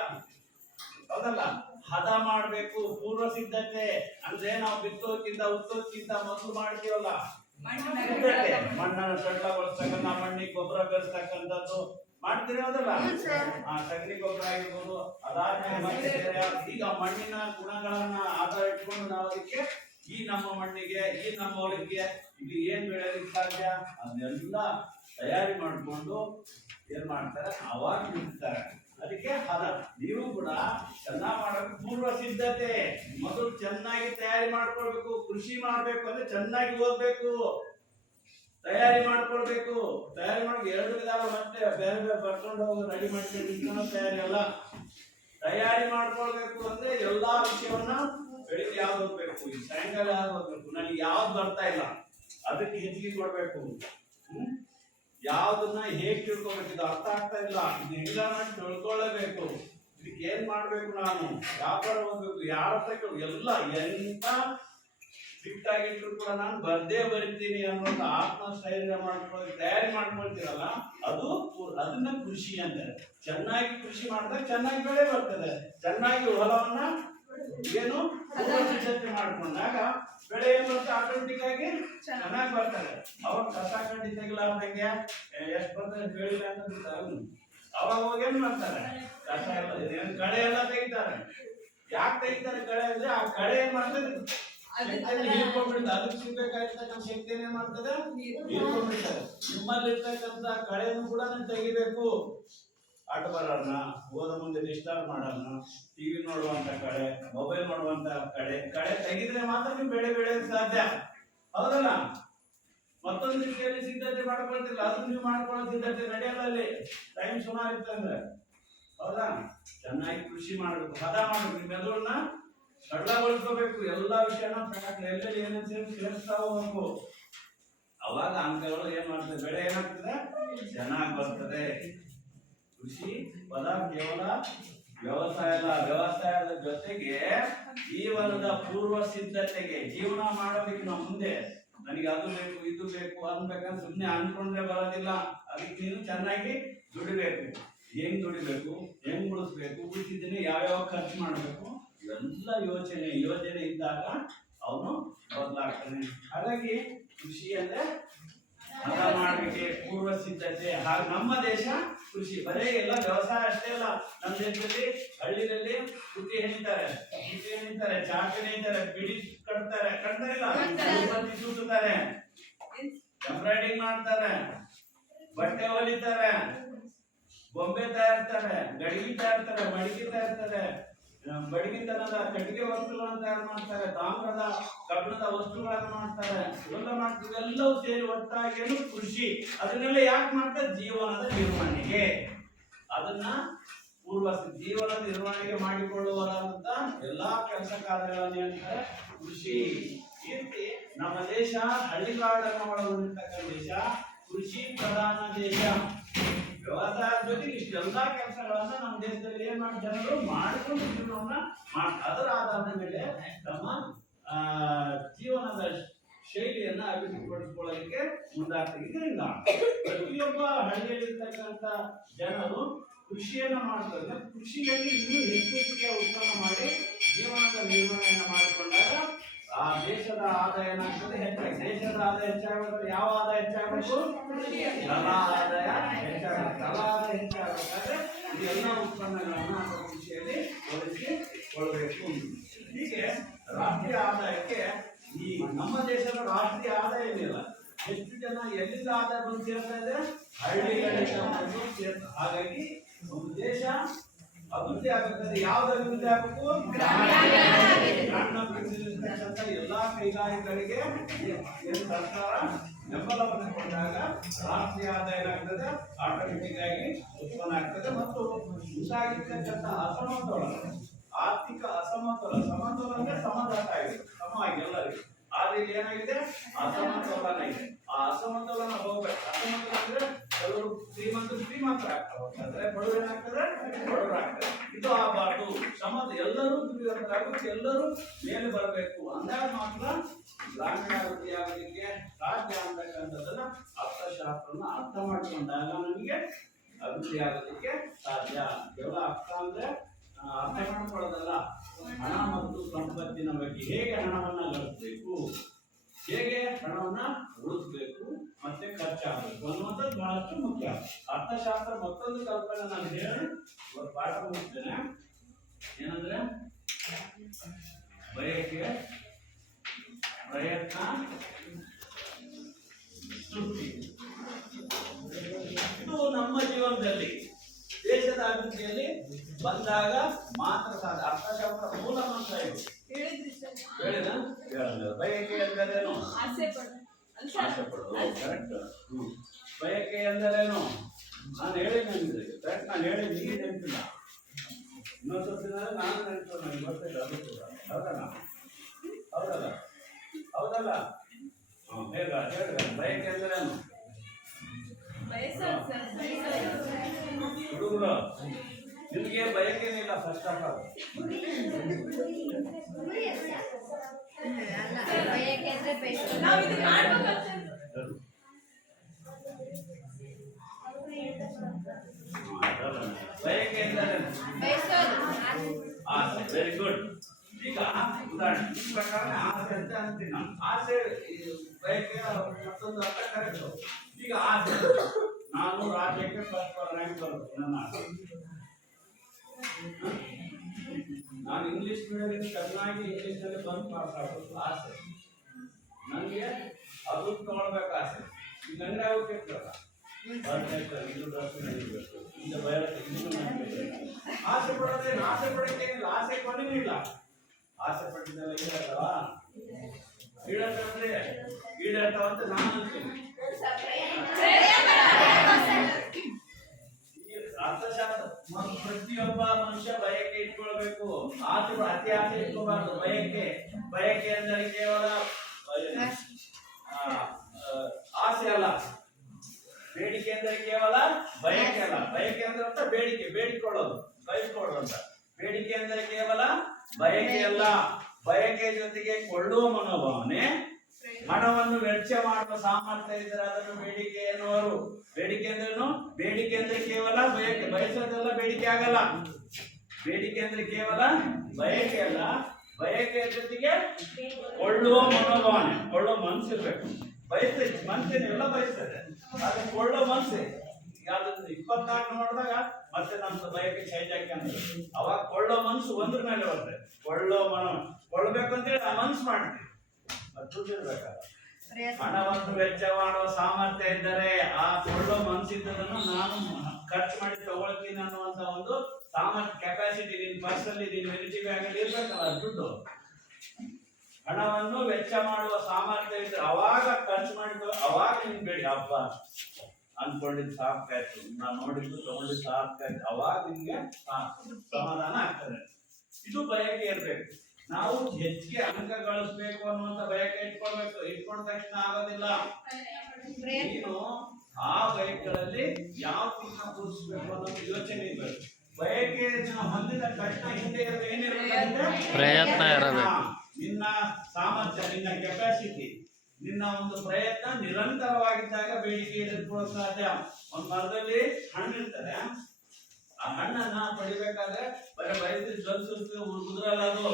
ಹೌದಲ್ಲ, ಹದ ಮಾಡ್ಬೇಕು. ಪೂರ್ವ ಸಿದ್ಧತೆ ಅಂದ್ರೆ ನಾವು ಬಿತ್ತೋಕ್ಕಿಂತ ಉತ್ತೋಕ್ಕಿಂತ ಮೊದಲು ಮಾಡ್ತೀವಲ್ಲ ಸಿದ್ಧತೆ. ಮಣ್ಣನ್ನು ಸಡಿಲಗೊಳಿಸ್ತಕ್ಕಂಥ, ಮಣ್ಣಿಗೆ ಗೊಬ್ಬರ ಬೆರೆಸ್ತಕ್ಕಂಥದ್ದು ಮಾಡ್ತೀರಿ. ಹೌದಲ್ಲ, ಸಗಣಿ ಗೊಬ್ಬರ ಆಗಿರ್ಬೋದು. ಅದಾದ್ಮೇಲೆ ಮತ್ತೆ ಈಗ ಮಣ್ಣಿನ ಗುಣಗಳನ್ನ ಆಧಾರ ಇಟ್ಕೊಂಡು ನಾವು ಅದಕ್ಕೆ ಈ ನಮ್ಮ ಮಣ್ಣಿಗೆ, ಈ ನಮ್ಮ ಹೊಲಕ್ಕೆ ಇದು ಏನ್ ಬೆಳೆಯಲಿಕ್ಕೆ ಸಾಧ್ಯ ಅದನ್ನೆಲ್ಲ ತಯಾರಿ ಮಾಡಿಕೊಂಡು ಏನ್ ಮಾಡ್ತಾರೆ, ಅವಾಗ ಬಿಡ್ತಾರೆ. ಅದಕ್ಕೆ ಹದ. ನೀವು ಕೂಡ ಚೆನ್ನಾಗಿ ಮಾಡಬೇಕು. ಪೂರ್ವ ಸಿದ್ಧತೆ ಮೊದಲು ಚೆನ್ನಾಗಿ ತಯಾರಿ ಮಾಡ್ಕೊಳ್ಬೇಕು. ಕೃಷಿ ಮಾಡ್ಬೇಕು ಅಂದ್ರೆ ಚೆನ್ನಾಗಿ ಓದ್ಬೇಕು, ತಯಾರಿ ಮಾಡ್ಕೊಳ್ಬೇಕು. ತಯಾರಿ ಮಾಡಿ 2 ವಿಧಾನ ಮತ್ತೆ ಬೇರೆ ಬೇರೆ ಬರ್ಕೊಂಡು ಹೋಗಿ ರೆಡಿ ಮಾಡ್ಕೊಂಡು ತಯಾರಿ ಅಲ್ಲ. ತಯಾರಿ ಮಾಡ್ಕೊಳ್ಬೇಕು ಅಂದ್ರೆ ಎಲ್ಲಾ ವಿಷಯವನ್ನ ಬೆಳಿಗ್ಗೆ ಯಾವ್ದು ಓದ್ಬೇಕು, ಈ ಸಾಯಂಕಾಲ ಯಾವ್ದು ಓದ್ಬೇಕು, ನನಗೆ ಯಾವ್ದು ಬರ್ತಾ ಇಲ್ಲ ಅದಕ್ಕೆ ಹೆಚ್ಚಿಗೆ ಕೊಡ್ಬೇಕು. ಯಾವ್ದನ್ನ ಹೇಗ್ ತಿಳ್ಕೊಬೇಕು, ಇದು ಅರ್ಥ ಆಗ್ತಾ ಇಲ್ಲ, ಇದು ಹೆಂಗ ಮಾಡಿ ತಿಳ್ಕೊಳ್ಳಬೇಕು, ಇದಕ್ಕೆ ಏನ್ ಮಾಡ್ಬೇಕು, ನಾನು ವ್ಯಾಪಾರ ಓದ್ಬೇಕು, ಯಾರ ಹತ್ರ ಎಲ್ಲ ಎಂತ ಫಿಟ್ ಆಗಿಟ್ರು ಕೂಡ ನಾನು ಬರ್ದೇ ಬರಿತೀನಿ ಅನ್ನೋದು ಆತ್ಮಸ್ಥೈರ್ಯ ಮಾಡ್ಕೊಳ್ಳಿ ತಯಾರಿ ಮಾಡ್ಕೊಳ್ತೀರಲ್ಲ, ಅದನ್ನ ಕೃಷಿ ಅಂತಾರೆ. ಚೆನ್ನಾಗಿ ಕೃಷಿ ಮಾಡಿದಾಗ ಚೆನ್ನಾಗಿ ಬೆಳೆ ಬರ್ತದೆ. ಚೆನ್ನಾಗಿ ಹೊಲವನ್ನ ಏನು ಸಿದ್ಧತೆ ಮಾಡ್ಕೊಂಡಾಗ ಬೆಳೆ ಏನ್ ಬರುತ್ತೆ, ಆಟೋಮೆಟಿಕ್ ಆಗಿ ಚೆನ್ನಾಗಿ ಬರ್ತದೆ. ಅವಾಗ ಕಸ ಕಡ್ಡಿ ತೆಗಿಲಾರ್ದಂಗೆ ಎಷ್ಟು ಬರ್ತದೆ ಬೆಳಿಲ್ಲ ಅಂತ ಅವಾಗ ಹೋಗಿ ಏನ್ ಮಾಡ್ತಾರೆ, ಕಸ ಎಲ್ಲ ಕಳೆ ಎಲ್ಲ ತೆಗಿತಾರೆ. ಯಾಕೆ ತೆಗಿತಾರೆ ಕಳೆ ಅಂದ್ರೆ ಆ ಕಳೆ ಏನ್ ಮಾಡ್ತದೆ, ಹೀರ್ಕೊಂಡ್ಬಿಡ್ತದೆ. ಅದಕ್ಕೆ ಸಿಗ್ಬೇಕಾಗಿರ್ತಕ್ಕಂಥ ಶಕ್ತಿ ಏನ್ ಮಾಡ್ತದೆ, ಹೀರ್ಕೊಂಡ್ಬಿಡ್ತಾರೆ. ನಿಮ್ಮಲ್ಲಿ ಇರ್ತಕ್ಕಂಥ ಕಳೆಯನ್ನು ಕೂಡ ತೆಗಿಬೇಕು. ಆಟ ಬರೋಣ, ಓದ ಮುಂದೆ ಡಿಸ್ಟರ್ಬ್ ಮಾಡೋಣ, ಟಿವಿ ನೋಡುವಂತ ಕಡೆ, ಮೊಬೈಲ್ ನೋಡುವಂತ ಕಡೆ ತೆಗಿದ್ರೆ ಮಾತ್ರ ನೀವು ಬೆಳೆಯೋಕೆ ಸಾಧ್ಯ. ಹೌದಲ್ಲ, ಮತ್ತೊಂದು ರೀತಿಯಲ್ಲಿ ಸಿದ್ಧತೆ ಮಾಡ್ಕೊಳ್ತಿಲ್ಲ, ಅದನ್ನ ನೀವು ಮಾಡ್ಕೊಳ್ಳೋ ಸಿದ್ಧತೆ ನಡೆಯಲ್ಲ. ಅಲ್ಲಿ ಟೈಮ್ ಸುಮಾರು ಇರ್ತಂದ್ರೆ ಹೌದಾ. ಚೆನ್ನಾಗಿ ಕೃಷಿ ಮಾಡ್ಬೇಕು, ಹದ ಮಾಡ್ಬೇಕು, ಮೆದುಳನ್ನ ಸಡಿಲಗೊಳಿಸ್ಕೋಬೇಕು. ಎಲ್ಲಾ ವಿಷಯನ ಎಲ್ಲೆಲ್ಲಿ ಏನೇನು ಸೇರಿಸ್ತಾ ಹೋಗ್ಬೇಕು. ಅವಾಗ ಅಂಕಗಳು ಏನ್ ಮಾಡ್ತದೆ, ಬೆಳೆ ಏನಾಗ್ತದೆ, ಚೆನ್ನಾಗಿ ಬರ್ತದೆ. ಕೃಷಿ ಪದ ಕೇವಲ ವ್ಯವಸಾಯ ಅಲ್ಲ, ವ್ಯವಸಾಯದ ಜೊತೆಗೆ ಜೀವನದ ಪೂರ್ವ ಸಿದ್ಧತೆಗೆ. ಜೀವನ ಮಾಡೋದಕ್ಕೆ ನಾವು ಮುಂದೆ ನನಗೆ ಅದು ಬೇಕು ಇದು ಬೇಕು ಅನ್ಬೇಕಂತ ಸುಮ್ಮನೆ ಅನ್ಕೊಂಡ್ರೆ ಬರೋದಿಲ್ಲ. ಅದಕ್ಕೆ ನೀನು ಚೆನ್ನಾಗಿ ದುಡಿಬೇಕು. ಹೆಂಗ್ ದುಡಿಬೇಕು, ಹೆಂಗ್ ಉಳಿಸ್ಬೇಕು, ಉಳಿಸಿದ್ದೀನಿ ಯಾವ್ಯಾವ ಖರ್ಚು ಮಾಡಬೇಕು, ಇವೆಲ್ಲ ಯೋಜನೆ ಇದ್ದಾಗ ಅವನು ಬದಲಾಗ್ತಾನೆ. ಹಾಗಾಗಿ ಕೃಷಿ ಅಂದ್ರೆ ಹದ ಮಾಡಲಿಕ್ಕೆ ಪೂರ್ವ ಸಿದ್ಧತೆ. ಹಾಗೆ ನಮ್ಮ ದೇಶ ಕೃಷಿ ಬರೇ ಎಲ್ಲ ವ್ಯವಸಾಯ ಅಷ್ಟೇ ಅಲ್ಲ. ನಮ್ಮ ದೇಶದಲ್ಲಿ ಹಳ್ಳಿನಲ್ಲಿ ಕುಟ್ಟಿ ಹೆಣಿತಾರೆ, ಚಾಕಿ ಹೆಣಿತಾರೆ, ಬಿಡಿ ಕಟ್ತಾರೆ, ಸುತ್ತಾರೆ, ಎಂಬ್ರಾಯ್ಡಿಂಗ್ ಮಾಡ್ತಾರೆ, ಬಟ್ಟೆ ಹೊಲಿತಾರೆ, ಬೊಂಬೆ ತಯಾರಿಸ್ತಾರೆ, ಗಡಿಗೆ ತಯಾರಿಸ್ತಾರೆ, ಮಡಿಕೆ ತಯಾರಿಸ್ತಾರೆ, ಬಡಗಿತನದ ಕಟ್ಟಿಗೆ ವಸ್ತುಗಳನ್ನು ತಯಾರು ಮಾಡ್ತಾರೆ, ತಾಮ್ರದ ಕಬ್ಬಿಣದ ವಸ್ತುಗಳನ್ನು ಮಾಡ್ತಾರೆ. ಇವೆಲ್ಲವೂ ಸೇರಿ ಒಟ್ಟಾಗಿ ಕೃಷಿ. ಅದನ್ನೆಲ್ಲ ಯಾಕೆ ಮಾಡ್ತಾರೆ, ಜೀವನದ ನಿರ್ವಹಣೆಗೆ. ಅದನ್ನ ಜೀವನದ ನಿರ್ವಹಣೆಗೆ ಮಾಡಿಕೊಳ್ಳುವಂತ ಎಲ್ಲಾ ಕೆಲಸ ಕಾರ್ಯಗಳನ್ನು ಹೇಳ್ತಾರೆ ಕೃಷಿ. ಈ ರೀತಿ ನಮ್ಮ ದೇಶ ಹಳ್ಳಿಗಾಡನ್ನು ಒಳಗೊಂಡಿರ್ತಕ್ಕಂಥ ದೇಶ, ಕೃಷಿ ಪ್ರಧಾನ ದೇಶ. ವ್ಯವಸಾಯ ಜೊತೆಗೆ ಇಷ್ಟೆಲ್ಲಾ ಕೆಲಸಗಳನ್ನ ನಮ್ಮ ದೇಶದಲ್ಲಿ ಏನ್ ಮಾಡಿ ಜನರು ಮಾಡಿಕೊಂಡು ಜೀವನವನ್ನ ಅದರ ಆಧಾರದ ಮೇಲೆ ತಮ್ಮ ಜೀವನದ ಶೈಲಿಯನ್ನ ಅಭಿವೃದ್ಧಿಪಡಿಸಿಕೊಳ್ಳಲಿಕ್ಕೆ ಮುಂದಾಗ್ತದೆ. ಇದರಿಂದ ಪ್ರತಿಯೊಬ್ಬ ಹಳ್ಳಿಯಲ್ಲಿರ್ತಕ್ಕಂಥ ಜನರು ಕೃಷಿಯನ್ನ ಮಾಡ್ತಾರೆ. ಕೃಷಿಯಲ್ಲಿ ಇನ್ನೂ ಹೆಚ್ಚುವರಿ ಉತ್ಪನ್ನ ಮಾಡಿ ಜೀವನದ ನಿರ್ವಹಣೆಯನ್ನು ಮಾಡಿಕೊಂಡಾಗ ಆ ದೇಶದ ಆದಾಯ ಏನಾಗ್ತದೆ ಹೆಚ್ಚಾಗಿ. ದೇಶದ ಆದಾಯ ಹೆಚ್ಚಾಗಬೇಕಾದ್ರೆ ಯಾವ ಆದಾಯ ಹೆಚ್ಚಾಗಬೇಕು? ತಲಾ ಆದಾಯ ಹೆಚ್ಚಾಗಬೇಕು. ತಲಾ ಆದಾಯ ಹೆಚ್ಚಾಗಬೇಕಾದ್ರೆ ಈ ಎಲ್ಲ ಉತ್ಪನ್ನಗಳನ್ನ ಕೃಷಿಯಲ್ಲಿ ಬಳಸಿಕೊಳ್ಳಬೇಕು. ಹೀಗೆ ರಾಷ್ಟ್ರೀಯ ಆದಾಯಕ್ಕೆ ಈ ನಮ್ಮ ದೇಶದ ರಾಷ್ಟ್ರೀಯ ಆದಾಯ ಏನಿಲ್ಲ. ಹೆಚ್ಚು ಜನ ಎಲ್ಲಿಂದ ಆದಾಯ ಬಂದು ಸೇರ್ತಾ ಇದೆ? ಹಳ್ಳಿಗಳಿಂದ ಬಂದು ಸೇರ್ತಾರೆ. ಹಾಗಾಗಿ ಒಂದು ದೇಶ ಅಭಿವೃದ್ಧಿ ಆಗಬೇಕಾದ್ರೆ ಯಾವ್ದು ಅಭಿವೃದ್ಧಿ ಆಗಬೇಕು? ಗ್ರಾಮೀಣಾಭಿವೃದ್ಧಿ ಎಲ್ಲಾ ಕೈಗಾರಿಕೆಗಳಿಗೆ ಸರ್ಕಾರ ಬೆಂಬಲವನ್ನು ಕೊಟ್ಟಾಗ ರಾಷ್ಟ್ರೀಯ ಆದಾಯ ಏನಾಗ್ತದೆ? ಆಟೋಮೆಟಿಕ್ ಆಗಿ ಉತ್ಪನ್ನ ಆಗ್ತದೆ. ಮತ್ತು ಉಂಟಾಗಿರ್ತಕ್ಕಂಥ ಅಸಮತೋಲನ, ಆರ್ಥಿಕ ಅಸಮತೋಲನ, ಸಮತೋಲನ ಅಂದ್ರೆ ಸಮಾಧಾನ ಆಗಿದೆ, ಸಮ ಆಗಿ ಎಲ್ಲರಿಗೂ. ಆದ್ರೆ ಇಲ್ಲಿ ಏನಾಗಿದೆ? ಅಸಮತೋಲನ ಇದೆ. ಆ ಅಸಮತೋಲನ ಹೋಗ್ಬೇಕು. ಅಸಮತೋಲನ ಅಂದ್ರೆ ಕೆಲವರು ಶ್ರೀಮಂತರಾಗ್ತಾ ಹೋಗ್ತಾರೆ, ಬಡವರು ಏನಾಗ್ತದೆ? ಬಡವರಾಗ್ತಾರೆ. ಇದು ಆಗಬಾರ್ದು. ಎಲ್ಲರೂ ದುಡಿಯೋದಾಗಬೇಕು, ಎಲ್ಲರೂ ಮೇಲೆ ಬರಬೇಕು. ಅಂದಾಗ ಮಾತ್ರ ಗ್ರಾಮೀಣಾಭಿವೃದ್ಧಿ ಆಗೋದಕ್ಕೆ ಸಾಧ್ಯ ಅಂತಕ್ಕಂಥದ್ದನ್ನ ಅರ್ಥಶಾಸ್ತ್ರನ ಅರ್ಥ ಮಾಡಿಕೊಂಡಾಗ ನಮಗೆ ಅಭಿವೃದ್ಧಿ ಆಗೋದಕ್ಕೆ ಸಾಧ್ಯ. ಕೇವಲ ಅರ್ಥ ಅಂದ್ರೆ ಅರ್ಥ ಮಾಡ್ಕೊಳ್ಳೋದಲ್ಲ, ಹಣ ಮತ್ತು ಸಂಪತ್ತಿನ ಬಗ್ಗೆ ಹೇಗೆ ಹಣವನ್ನ ಗಳಿಸಬೇಕು, ಹೇಗೆ ಹಣವನ್ನ ಉಳಿಸ್ಬೇಕು, ಮತ್ತೆ ಖರ್ಚಾಗಬೇಕು ಅನ್ನುವಂಥದ್ದು ಬಹಳಷ್ಟು ಮುಖ್ಯ. ಅರ್ಥಶಾಸ್ತ್ರ ಮತ್ತೊಂದು ಕಲ್ಪನೆ ನಾನು ಹೇಳಿ ಒಂದು ಪಾಠ ಮುಗಿಸ್ತೇನೆ. ಏನಂದ್ರೆ ಬಯಕೆ, ಪ್ರಯತ್ನ, ಸೃಷ್ಟಿ. ಇದು ನಮ್ಮ ಜೀವನದಲ್ಲಿ ದೇಶದ ಅಭಿವೃದ್ಧಿಯಲ್ಲಿ ಬಂದಾಗ ಮಾತ್ರ ಸಾಧ್ಯ. ಅರ್ಥಶಾಸ್ತ್ರ ಮೂಲ ಮಂತ್ರ ಇದು. ಹೇಳಿದ ಬಯಕೆ ಎಂದರೇನು? ಆಸೆ ಪಡೋದು. ಕರೆಕ್ಟ್. ಬಯಕೆ ಎಂದರೇನು? ನಾನು ಹೇಳಿದ್ದೆ ಕರೆಕ್ಟ್. ನಾನು ಹೇಳಿದ್ದು ಈಗ ನೆನಪಿಲ್ಲ. ಇನ್ನೊಂದ್ಸತಿ ನಾನು ನೆನಪು ನನಗೆ ಗೊತ್ತಿಲ್ಲ. ಅದು ಕೂಡ ಹೌದಲ್ಲ? ಹೌದಲ್ಲ? ಹೌದಲ್ಲ? ಹೇಳ ಬಯಕೆ ಎಂದರೇನು? ಹುಡುಗರು ನಿಮ್ಗೆ ಬಯಕೇನಿಲ್ಲ. ಫಸ್ಟ್ ಆಫ್ ಆಲ್ ಬಯಕೆ ಎಂದರೇನು? ಆಸೆ. Very good. ಈಗ ಉದಾಹರಣೆ ಈ ಪ್ರಕಾರ ಆಸೆ ಅಂತ ಅಂತೀನಿ ನಾನು. ಆಸೆ ಬಯಕೆ ಮತ್ತೊಂದು ಅರ್ಥ ಕರೆಕ್ಟ್. ಈಗ ಆಸೆ ನಾನು ರಾಜ್ಯಕ್ಕೆ ಫಸ್ಟ್ ರ್ಯಾಂಕ್ ಬರುತ್ತೆ ನನ್ನ ಆಸೆ. ನಾನು ಇಂಗ್ಲಿಷ್ ಮೀಡಿಯಂ ಚೆನ್ನಾಗಿ ಇಂಗ್ಲಿಷ್ನಲ್ಲಿ ಬಂದು ಪಾಸ್ ಆಗಬೇಕು ಆಸೆ. ನನಗೆ ಅದು ತಗೊಳ್ಬೇಕು ಆಸೆ. ಈಗ ಅಂದ್ರೆ ಆಗ್ಬೇಕಲ್ಲ ಆಸೆ ಪಡೋದೇನು? ಆಸೆ ಪಡೋಕ್ಕೇನಿಲ್ಲ. ಆಸೆ ಕೊನೆನೂ ಇಲ್ಲ. ಆಸೆ ಪಟ್ಟಿದ್ದೆಲ್ಲ ಈಡಾಡ್ತಾವ? ಈಡಾಡ್ತಾವಂದ್ರೆ ಈಡಾಡ್ತಾವಂತ ನಾನು ಅಂತೀನಿ. ಅರ್ಥಶಾಸ್ತ್ರ ಪ್ರತಿಯೊಬ್ಬ ಮನುಷ್ಯ ಬಯಕೆ ಇಟ್ಕೊಳ್ಬೇಕು. ಅತಿ ಆಸೆ ಇಟ್ಕೋಬಾರ್ದು. ಬಯಕೆ ಅಂದರೆ ಕೇವಲ ಆಸೆ ಅಲ್ಲ. ಬೇಡಿಕೆ ಅಂದರೆ ಕೇವಲ ಬಯಕೆ ಅಲ್ಲ. ಬಯಕೆ ಅಂದ್ರೆ ಅಂತ ಬೇಡಿಕೆ, ಬೇಡಿಕೊಳ್ಳೋದು, ಬಯಸ್ಕೊಳ್ಳೋದು ಅಂತ. ಬೇಡಿಕೆ ಅಂದರೆ ಕೇವಲ ಬಯಕೆ ಅಲ್ಲ. ಬಯಕೆ ಜೊತೆಗೆ ಕೊಳ್ಳುವ ಮನೋಭಾವನೆ, ಹಣವನ್ನು ವೆಚ್ಚ ಮಾಡುವ ಸಾಮರ್ಥ್ಯ ಇದ್ದರೆ ಅದನ್ನು ಬೇಡಿಕೆ ಎನ್ನುವರು. ಬೇಡಿಕೆ ಅಂದ್ರೇನು? ಬೇಡಿಕೆ ಅಂದ್ರೆ ಕೇವಲ ಬಯಕೆ, ಬಯಸೋದೆಲ್ಲ ಬೇಡಿಕೆ ಆಗಲ್ಲ. ಬೇಡಿಕೆ ಅಂದ್ರೆ ಕೇವಲ ಬಯಕೆ ಅಲ್ಲ. ಬಯಕೆಯ ಜೊತೆಗೆ ಕೊಳ್ಳುವ ಮನೋಭಾವನೆ, ಕೊಳ್ಳುವ ಮನಸ್ಸಿರ್ಬೇಕು. ಬಯಸ್ತೈತಿ ಮನಸ್ಸೇನೆ ಎಲ್ಲ ಬಯಸ್ತದೆ, ಆದ್ರೆ ಕೊಳ್ಳೋ ಮನಸ್ಸೆ. ಈಗ ಅದನ್ನ 24 ನೋಡಿದಾಗ ಮತ್ತೆ ನಮ್ಮ ಬಯಕೆ ಚೇಂಜ್ ಆಗಿ ಅಂದ್ರೆ ಅವಾಗ ಕೊಳ್ಳೋ ಮನಸ್ಸು ಒಂದ್ರ ಮೇಲೆ ಬರ್ತದೆ. ಕೊಳ್ಳೋ ಕೊಳ್ಳಬೇಕು ಅಂತೇಳಿ ಆ ಮನಸ್ಸು ಮಾಡ್ತೀವಿ. ದುಡ್ಡು ಇರ್ಬೇಕಲ್ಲ. ಹಣವನ್ನು ವೆಚ್ಚ ಮಾಡುವ ಸಾಮರ್ಥ್ಯ ಇದ್ದರೆ ಆ ಕೊಳ್ಳೋ ಮನಸ್ಸಿದ್ದದನ್ನು ನಾನು ಖರ್ಚು ಮಾಡಿ ತಗೊಳ್ತೀನಿ ಅನ್ನುವಂತ ಒಂದು ಸಾಮರ್ಥ್ಯ, ಕೆಪಾಸಿಟಿ ನಿನ್ ಪರ್ಸಲ್ಲಿ ನೀನು ಎಲಿಜಿಬಲ್ ಆಗಿ ಇರ್ಬೇಕಲ್ಲ ದುಡ್ಡು. ಹಣವನ್ನು ವೆಚ್ಚ ಮಾಡುವ ಸಾಮರ್ಥ್ಯ ಇದ್ರೆ ಅವಾಗ ಖರ್ಚು ಮಾಡಿದ್ರು, ಅವಾಗ ನಿನ್ ಬೇಡಿ ಹಬ್ಬ ಅನ್ಕೊಂಡಿದ್ದು ಸಾಕಾಯ್ತು, ನಾನು ನೋಡಿದ್ದು ತಗೊಂಡಿದ್ದು ಸಾಕಾಯ್ತು, ಅವಾಗ ನಿಮ್ಗೆ ಸಮಾಧಾನ ಆಗ್ತದೆ. ಇದು ಬಯಕೆ ಇರ್ಬೇಕು. ನಾವು ಹೆಚ್ಚಿಗೆ ಅಂಕ ಗಳಿಸ್ಬೇಕು ಅನ್ನುವಂತ ಬಯಕೆ ಇಟ್ಕೊಳ್ಬೇಕು. ಇಟ್ಕೊಂಡ ತಕ್ಷಣ ಆಗೋದಿಲ್ಲ. ನೀನು ಆ ಬಯಕೆಗಳಲ್ಲಿ ಯಾವ ರೀತಿ ಪೂರಿಸಬೇಕು ಅನ್ನೋದು ಯೋಚನೆ ಇರಬೇಕು. ಬಯಕೆಯನ್ನು ಹೊಂದಿದ ತಕ್ಷಣ ಹಿಂದೆ ಏನಿರಬೇಕು? ಪ್ರಯತ್ನ ಇರಬೇಕು. ನಿನ್ನ ಸಾಮರ್ಥ್ಯ, ನಿನ್ನ ಕೆಪಾಸಿಟಿ, ನಿನ್ನ ಒಂದು ಪ್ರಯತ್ನ ನಿರಂತರವಾಗಿದ್ದಾಗ ಬೇಡಿಕೆ ಇಡೋಕೆ ಸಾಧ್ಯ. ಒಂದು ಮರದಲ್ಲಿ ಹಣ್ಣು ಇರ್ತದೆ, ಆ ಹಣ್ಣನ್ನ ಪಡಿಬೇಕಾದ್ರೆ ಬರೀ ಬಯಸಿ ಉದುರಲ್ಲ, ಅದು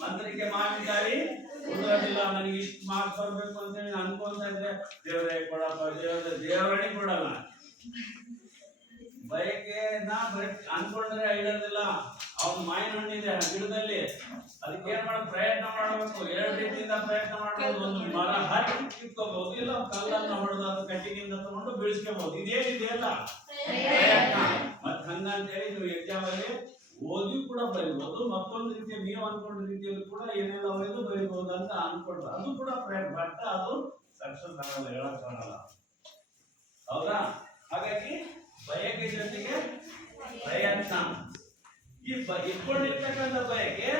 ಮಂತ್ರಿಕೆ ಮಾವಿನಕಾಯಿ ಉದುರೋದಿಲ್ಲ. ನನಗೆ ಇಷ್ಟು ಮಾರ್ಕ್ಸ್ ಬರ್ಬೇಕು ಅಂತೇಳಿ ಅನ್ಕೊಂತ ಇದ್ರೆ ದೇವರೇ ಕೊಡಪ್ಪ, ದೇವರಣಿ ಕೊಡಲ್ಲ. ಬಯಕೆನ ಅನ್ಕೊಂಡ್ರೆ ಇಡೋದಿಲ್ಲ. ಅವ್ನ ಮಾವಿನ ಹಣ್ಣಿದೆ ಗಿಡದಲ್ಲಿ, ಅದಕ್ಕೆ ಏನ್ ಮಾಡೋ ಪ್ರಯತ್ನ ಮಾಡಬೇಕು. ಎರಡು ರೀತಿಯಿಂದ ಪ್ರಯತ್ನ ಮಾಡಬಹುದು. ಒಂದು ಮರ ಹತ್ತಿ ಕಿತ್ಕೋಬಹುದು, ಇಲ್ಲ ಕಲ್ಲನ್ನ ಹೊಡೆದು ಅದು ಕಟ್ಟಿಗೆಯಿಂದ ತಗೊಂಡು ಬೀಳಿಸ್ಕೋಬಹುದು. ಇದೇನಿದೆಯಲ್ಲ ಪ್ರಯತ್ನ. ಮತ್ ಹಂಗಂತೇಳಿ ನೀವು ಎಕ್ಸಾಮ್ ಅಲ್ಲಿ ಓದಿ ಕೂಡ ಬರೀಬಹುದು, ಮತ್ತೊಂದು ರೀತಿಯ ನೀವು ಅನ್ಕೊಂಡ ರೀತಿಯಲ್ಲಿ ಕೂಡ ಏನೆಲ್ಲ ಓದಿ ಬರೀಬಹುದು ಅಂತ ಅನ್ಕೊಂಡ್ರು, ಅದು ಕೂಡ ಪ್ರಯತ್ನ. ಬಟ್ ಅದು ಸಕ್ಸಸ್ ಆಗಲ್ಲ, ಹೇಳಕ್ ಆಗಲ್ಲ. ಹೌದಾ? ಹಾಗಾಗಿ ಬಯಕೆ ಜೊತೆಗೆ ಪ್ರಯತ್ನ. ಈ ಇಟ್ಕೊಂಡಿರ್ತಕ್ಕಂಥ ಬಯಕೆ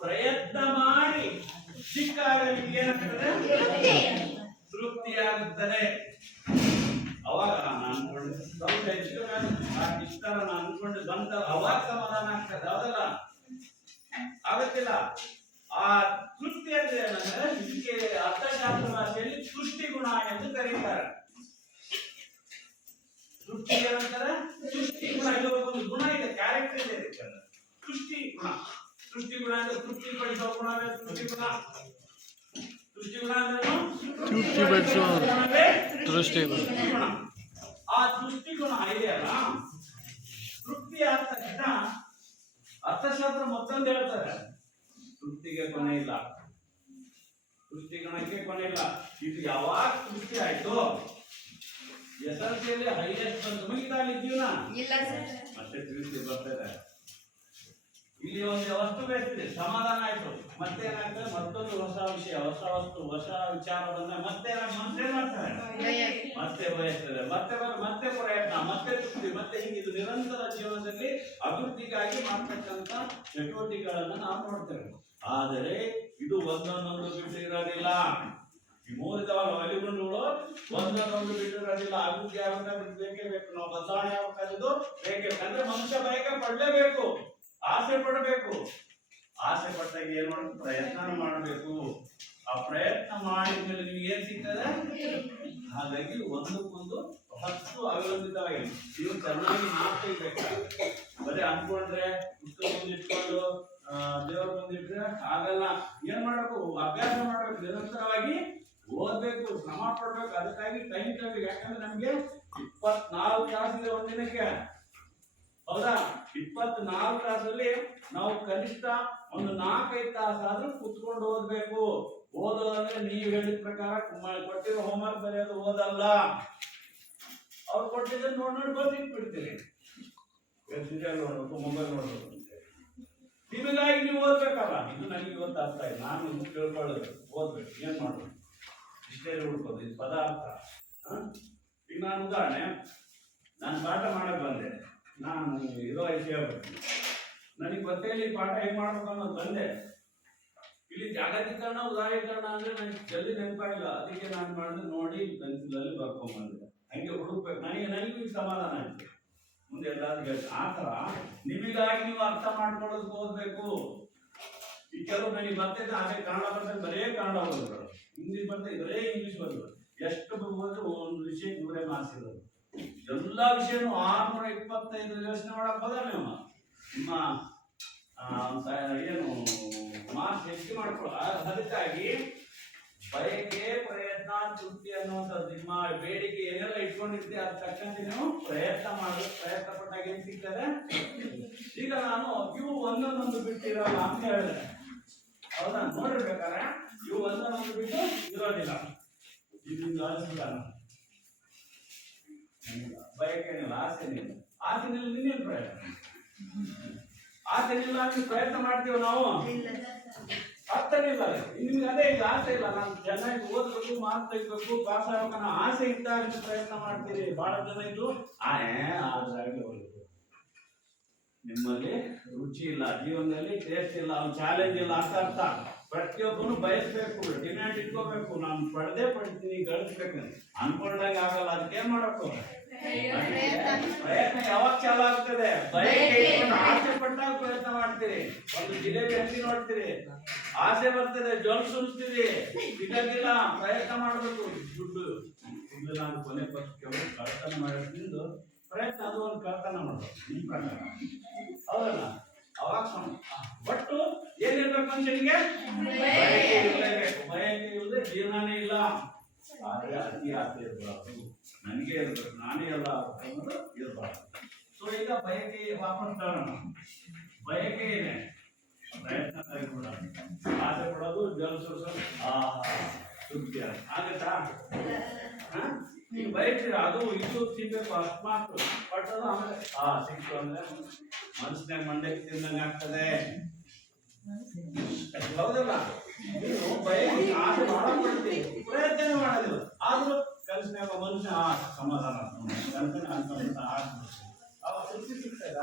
ಪ್ರಯತ್ನ ಮಾಡಿ ಸಿಕ್ಕಾಗ ಏನಾಗ್ತದೆ? ತೃಪ್ತಿಯಾಗುತ್ತದೆ. ಅವಾಗ ನಾನು ಅನ್ಕೊಂಡು ಸ್ವಲ್ಪ ಇಷ್ಟ ನಾನು ಅನ್ಕೊಂಡು ಬಂದ ಅವಾಗ ಸಮಾಧಾನ ಆಗ್ತದೆ. ಹೌದಲ್ಲ? ಆಗತ್ತಿಲ್ಲ. ಆ ತೃಪ್ತಿ ಅಂದ್ರೆ ಏನಂದ್ರೆ ಇದಕ್ಕೆ ಅರ್ಥಶಾಸ್ತ್ರ ಭಾಷೆಯಲ್ಲಿ ಸೃಷ್ಟಿ ಗುಣ ಎಂದು ಕರೀತಾರೆ. ಸೃಷ್ಟಿ ಏನಂತಾರೆ? ಸೃಷ್ಟಿ ಗುಣ. ಇದು ಒಂದು ಗುಣ ಇದೆ, ಕ್ಯಾರೆಕ್ಟರ್ ಇದೆ ಇದಕ್ಕೆ. ಸೃಷ್ಟಿ ಗುಣ. ಸೃಷ್ಟಿ ಗುಣ ಅಂದ್ರೆ ತೃಪ್ತಿ ಪಡಿಸುವ ಗುಣವೇ ಸೃಷ್ಟಿ ಗುಣ. ಸೃಷ್ಟಿ ಗುಣ ಅಂದ್ರೆ ದೃಷ್ಟಿ ಗುಣ. ಆ ಸೃಷ್ಟಿ ಗುಣ ಇದೆಯಲ್ಲ, ತೃಪ್ತಿ ಆದ ತಕ್ಷಣ ಅರ್ಥಶಾಸ್ತ್ರ ಮತ್ತೊಂದು ಹೇಳ್ತಾರೆ, ತೃಪ್ತಿಗೆ ಕೊನೆ ಇಲ್ಲ, ಸೃಷ್ಟಿ ಗುಣಕ್ಕೆ ಕೊನೆ ಇಲ್ಲ. ಇದು ಯಾವಾಗ ಸೃಷ್ಟಿ ಆಯ್ತು? ಎಸ್ಎಲ್ಸಿಯಲ್ಲಿ ಹೈಯೆಸ್ಟ್ ಬಂತು, ಮುಗಿತಾಗಲಿ ಜೀವನ ಮತ್ತೆ ತಿಳಿಸಿ ಬರ್ತದೆ. ಇಲ್ಲಿ ಒಂದು ವಸ್ತು ಬೇಕಿದೆ, ಸಮಾಧಾನ ಆಯ್ತು, ಮತ್ತೆ ಏನಾಗ್ತದೆ? ಮತ್ತೊಂದು ಹೊಸ ವಿಷಯ, ಹೊಸ ವಸ್ತು, ಹೊಸ ವಿಚಾರ ಬಂದ ಮತ್ತೆ ಮಾಡ್ತಾರೆ, ಮತ್ತೆ ಬಯಸ್ತದೆ, ಮತ್ತೆ ಪ್ರಯತ್ನ, ಮತ್ತೆ ತೃಪ್ತಿ, ಮತ್ತೆ ಹೀಗೆ ಇದು ನಿರಂತರ ಜೀವನದಲ್ಲಿ ಅಭಿವೃದ್ಧಿಗಾಗಿ ಮಾಡ್ತಕ್ಕಂಥ ಚಟುವಟಿಕೆಗಳನ್ನ ನಾವು ನೋಡ್ತೇವೆ. ಆದರೆ ಇದು ಒಂದೊಂದೊಂದು ಬಿಟ್ಟು ಇರೋದಿಲ್ಲ. ಈ ಮೂರಿದವಲ್ಲ ವಲಿಗುಂಡುಗಳು ಒಂದೊಂದು ಬಿಟ್ಟಿರೋದಿಲ್ಲ. ಅಭಿವೃದ್ಧಿ ಆಗಬೇಕಾದ್ರೆ ಬೇಕೇ ಬೇಕು, ನಾವು ಬದಲಾವಣೆ ಆಗಬೇಕಾದ್ದು ಬೇಕೇ. ಅಂದ್ರೆ ಮನುಷ್ಯ ಬಯಕೆ ಪಡಲೇಬೇಕು, ಆಸೆ ಪಡಬೇಕು. ಆಸೆ ಪಟ್ಟಾಗ ಏನ್ ಮಾಡಬೇಕು? ಪ್ರಯತ್ನ ಮಾಡಬೇಕು. ಆ ಪ್ರಯತ್ನ ಮಾಡಿದ್ಮೇಲೆ ನಿಮ್ಗೆ ಏನ್ ಸಿಗ್ತದೆ? ಹಾಗಾಗಿ ಒಂದಕ್ಕೊಂದು ಹತ್ತು ಅವಲಂಬಿತವಾಗಿ ನೀವು ಚೆನ್ನಾಗಿ ಮಾಡ್ತಿರ್ಬೇಕಾಗುತ್ತೆ. ಬರೀ ಅನ್ಕೊಂಡ್ರೆ ಪುಸ್ತಕ ಮುಂದಿಟ್ಕೊಂಡು ದೇವರ ಮುಂದಿಟ್ರೆ ಆಗಲ್ಲ. ಏನ್ ಮಾಡಬೇಕು? ಅಭ್ಯಾಸ ಮಾಡ್ಬೇಕು, ನಿರಂತರವಾಗಿ ಓದ್ಬೇಕು, ಶ್ರಮ ಪಡ್ಬೇಕು. ಅದಕ್ಕಾಗಿ ಟೈಮ್ ಟೇಬಲ್, ಯಾಕಂದ್ರೆ ನಮ್ಗೆ 24 ತಾಸು ಇದೆ ಒಂದಿನಕ್ಕೆ. ಹೌದಾ? 24 ತಾಸಲ್ಲಿ ನಾವು ಕನಿಷ್ಠ ಒಂದು 4-5 ತಾಸಾದ್ರೂ ಕುತ್ಕೊಂಡು ಓದ್ಬೇಕು. ಓದೋದಂದ್ರೆ ನೀವು ಹೇಳಿದ ಪ್ರಕಾರ ಕೊಟ್ಟಿರೋ ಹೋಮ್ವರ್ಕ್ ಬರೆಯೋದು ಓದಲ್ಲ. ಅವ್ರು ಕೊಟ್ಟಿದ್ದನ್ನು ನೋಡಿ ಬರ್ತಿಟ್ಬಿಡ್ತೀರಿ. ಸೀರಿಯಲ್ ನೋಡ್ಬೇಕು, ಮೊಬೈಲ್ ನೋಡ್ಬೇಕು. ನಿಮಗಾಗಿ ನೀವು ಓದ್ಬೇಕಲ್ಲ. ಇದು ನನಗೆ ಇವತ್ತು ಅರ್ಥ ಇಲ್ಲ, ನಾನು ಇನ್ನು ತಿಳ್ಕೊಳ್ಳೋದು ಓದ್ಬೇಕು. ಏನ್ ಮಾಡ್ಬೇಕು? ಇಷ್ಟೇ ಹುಡ್ಕೋದು, ಇದು ಪದಾರ್ಥ. ಈಗ ನಾನು ಉದಾಹರಣೆ, ನಾನು ಪಾಠ ಮಾಡಕ್ ಬಂದೆ, ನಾನು ಇರೋ ವಿಷಯ ನನಗೆ ಗೊತ್ತೇಲಿ ಪಾಠ ಹೇಗೆ ಮಾಡ್ಬೇಕು ಅನ್ನೋದು ಬಂದೆ. ಇಲ್ಲಿ ಜಾಗತೀಕರಣ ಉದಾರೀಕರಣ ಅಂದ್ರೆ ನನಗೆ ಜಲ್ದಿ ನೆನಪಾಗಿಲ್ಲ. ಅದಕ್ಕೆ ನಾನು ಮಾಡಿದ್ರೆ ನೋಡಿ ಪೆನ್ಸಿಲಲ್ಲಿ ಬರ್ಕೊಂಡ್ಬಂದೆ. ಹಂಗೆ ಹುಡುಕ್ಬೇಕು. ನನಗೂ ಸಮಾಧಾನ ಆಯ್ತು. ಮುಂದೆ ಎಲ್ಲಾದ್ರೂ ಆ ಥರ ನಿಮಗಾಗಿ ನೀವು ಅರ್ಥ ಮಾಡ್ಕೊಳ್ಳೋದಕ್ಕೆ ಓದ್ಬೇಕು. ಈ ಕೆಲವು ನನಗೆ ಬರ್ತಿದ್ದೆ, ಹಾಗೆ ಕನ್ನಡ ಬರ್ತದೆ, ಬರೇ ಕನ್ನಡ ಓದಿದ್ರು, ಇಂಗ್ಲೀಷ್ ಬರ್ತದೆ, ಬರೇ ಇಂಗ್ಲೀಷ್ ಓದಿದ್ರು. ಎಷ್ಟು ಹೋದ್ರು ಒಂದು ವಿಷಯಕ್ಕೆ 100 ಮಾರ್ಕ್ಸ್ ಇರೋದು. ಎಲ್ಲಾ ವಿಷಯನೂ 625 ಯೋಚನೆ ಮಾಡಕ್ ಹೋದ ನೀವು ನಿಮ್ಮ ಏನು ಮಾರ್ಕ್ಸ್ ಹೆಚ್ಚು ಮಾಡ್ಕೊಳ್ಳ. ಅದಕ್ಕಾಗಿ ಬಯಕೆ, ಪ್ರಯತ್ನ, ತೃಪ್ತಿ ಅನ್ನುವಂಥದ್ದು ನಿಮ್ಮ ಬೇಡಿಕೆ ಏನೆಲ್ಲ ಇಟ್ಕೊಂಡಿರ್ತೀವಿ ಅದ್ ತಕ್ಕಂತೆ ನೀವು ಪ್ರಯತ್ನ ಮಾಡೋದು. ಪ್ರಯತ್ನ ಪಟ್ಟಾಗ ಏನ್ ಸಿಗ್ತದೆ? ಈಗ ನಾನು ಇವು ಒಂದೊಂದೊಂದು ಬಿಟ್ಟಿರಲ್ಲ ಅಂತ ಹೇಳಿದೆ. ಹೌದಾ? ನೋಡಿರ್ಬೇಕಾದ್ರೆ ಇವು ಒಂದೊಂದೊಂದು ಬಿಟ್ಟು ಇರೋದಿಲ್ಲ. ಇದು ಬಯಕೆನಿಲ್ಲ, ಆಸೆನಿಲ್ಲ. ಆಸೆನಿಲ್ಲ, ನಿನ್ನೇನು ಪ್ರಯತ್ನ? ಆಸೆನಿಲ್ಲ ನೀವು ಪ್ರಯತ್ನ ಮಾಡ್ತೀವಿ ನಾವು, ಅರ್ಥನಿಲ್ಲ. ನಿಮ್ಗೆ ಅದೇ ಈಗ ಆಸೆ ಇಲ್ಲ, ನಾನು ಚೆನ್ನಾಗಿ ಓದ್ಬೇಕು, ಮಾರ್ಕ್ಸ್ ತೆಗಿಬೇಕು, ಪಾಸ್ ಆಗ್ಬೇಕು ಆಸೆ ಇದ್ದಾಗ ಪ್ರಯತ್ನ ಮಾಡ್ತೀರಿ. ಬಹಳ ಜನ ಇದು ಆದ್ರೆ ಹೋಗ್ಬೇಕು. ನಿಮ್ಮಲ್ಲಿ ರುಚಿ ಇಲ್ಲ, ಜೀವನದಲ್ಲಿ ಟೇಸ್ಟ್ ಇಲ್ಲ, ಅವ್ನು ಚಾಲೆಂಜ್ ಇಲ್ಲ ಅಂತ ಅರ್ಥ. ಪ್ರತಿಯೊಬ್ಬನು ಬಯಸ್ಬೇಕು, ಡಿಮ್ಯಾಂಡ್ ಇಟ್ಕೋಬೇಕು, ನಾನು ಪಡೆದೇ ಪಡ್ತೀನಿ ಗಳಿಸ್ಬೇಕು ಅನ್ಕೊಂಡಾಗ ಆಗಲ್ಲ. ಅದಕ್ಕೆ ಏನ್ ಮಾಡಬೇಕು? ಪ್ರಯತ್ನ ಯಾವಾಗ ಚಾಲು ಆಗ್ತದೆ? ಬಯಕೆ ಇಟ್ಕೊಂಡು ಆಸೆ ಪಟ್ಟಾಗ ಪ್ರಯತ್ನ ಮಾಡ್ತೀರಿ. ಒಂದು ಜಿಲೇಬಿ ಹಂಚಿ ನೋಡ್ತೀರಿ, ಆಸೆ ಬರ್ತದೆ, ಜೋಲ್ ಸುರಿಸ್ತೀರಿ, ಸಿಗಂಗಿಲ್ಲ, ಪ್ರಯತ್ನ ಮಾಡ್ಬೇಕು. ದುಡ್ಡು ಸಿಗ್ಲಿಲ್ಲ ಅಂದ್ರೆ ಕೊನೆ ಪಕ್ಷಕ್ಕೆ ಕಳ್ತನ ಮಾಡೋದ್ರಿಂದ ಪ್ರಯತ್ನ ಅದು ಒಂದು ಕಳ್ತನ ಮಾಡೋದು ನಿಮ್ ಪ್ರಕಾರ, ಹೌದಲ್ಲ? ಅವಾಗ ಒಟ್ಟು ಏನಿರ್ಬೇಕು ಮನುಷ್ಯನಿಗೆ? ಬಯಕೆ ಇರಲೇಬೇಕು. ಬಯಕೆ ಇಲ್ಲದೆ ಜೀವನನೇ ಇಲ್ಲ. ಆದ್ರೆ ಅತಿ ಆಸೆ ಇರಬಾರ್ದು, ನನಗೆ ಇರ್ಬೇಕು, ನಾನೇ ಎಲ್ಲ ಅನ್ನೋದು ಇರಬಾರ್ದು. ಸೊ ಈಗ ಬಯಕೆ ವಾಪಸ್ ತರೋಣ. ಬಯಕೆ ಏನೇ? ಪ್ರಯತ್ನ ತೆಗೆದುಬಿಡ, ಆಸೆ ಪಡೋದು, ಜಲ್ ಸುರಿಸೋದು, ತೃಪ್ತಿ ಆಗತ್ತಾ? ಈಗ ಬಯಸ್ತೀರ, ಅದು ಇದು ಸಿಗ್ಬೇಕು, ಅಕಸ್ಮಾತ್ ಪಟ್ಟದು, ಆಮೇಲೆ ಸಿಕ್ತು ಅಂದ್ರೆ ಮನಸ್ಸಿನಾಗ ಮಂಡಕ್ಕೆ ತಿಂದಂಗೆ ಆಗ್ತದೆ, ಹೌದಲ್ಲ? ನೀವು ಬಯಕೆ ಆಸೆ ಮಾಡಕ್ ಪಡ್ತೀವಿ, ಪ್ರಯತ್ನ ಮಾಡೋದಿಲ್ಲ, ಆದ್ರೂ ಕನಸಿನಾಗ ಮನುಷ್ಯ ಸಮಾಧಾನ ಕನಸಿನ ಅನ್ಕೊಂಡ ಅವ ತೃಪ್ತಿ ಸಿಗ್ತದ?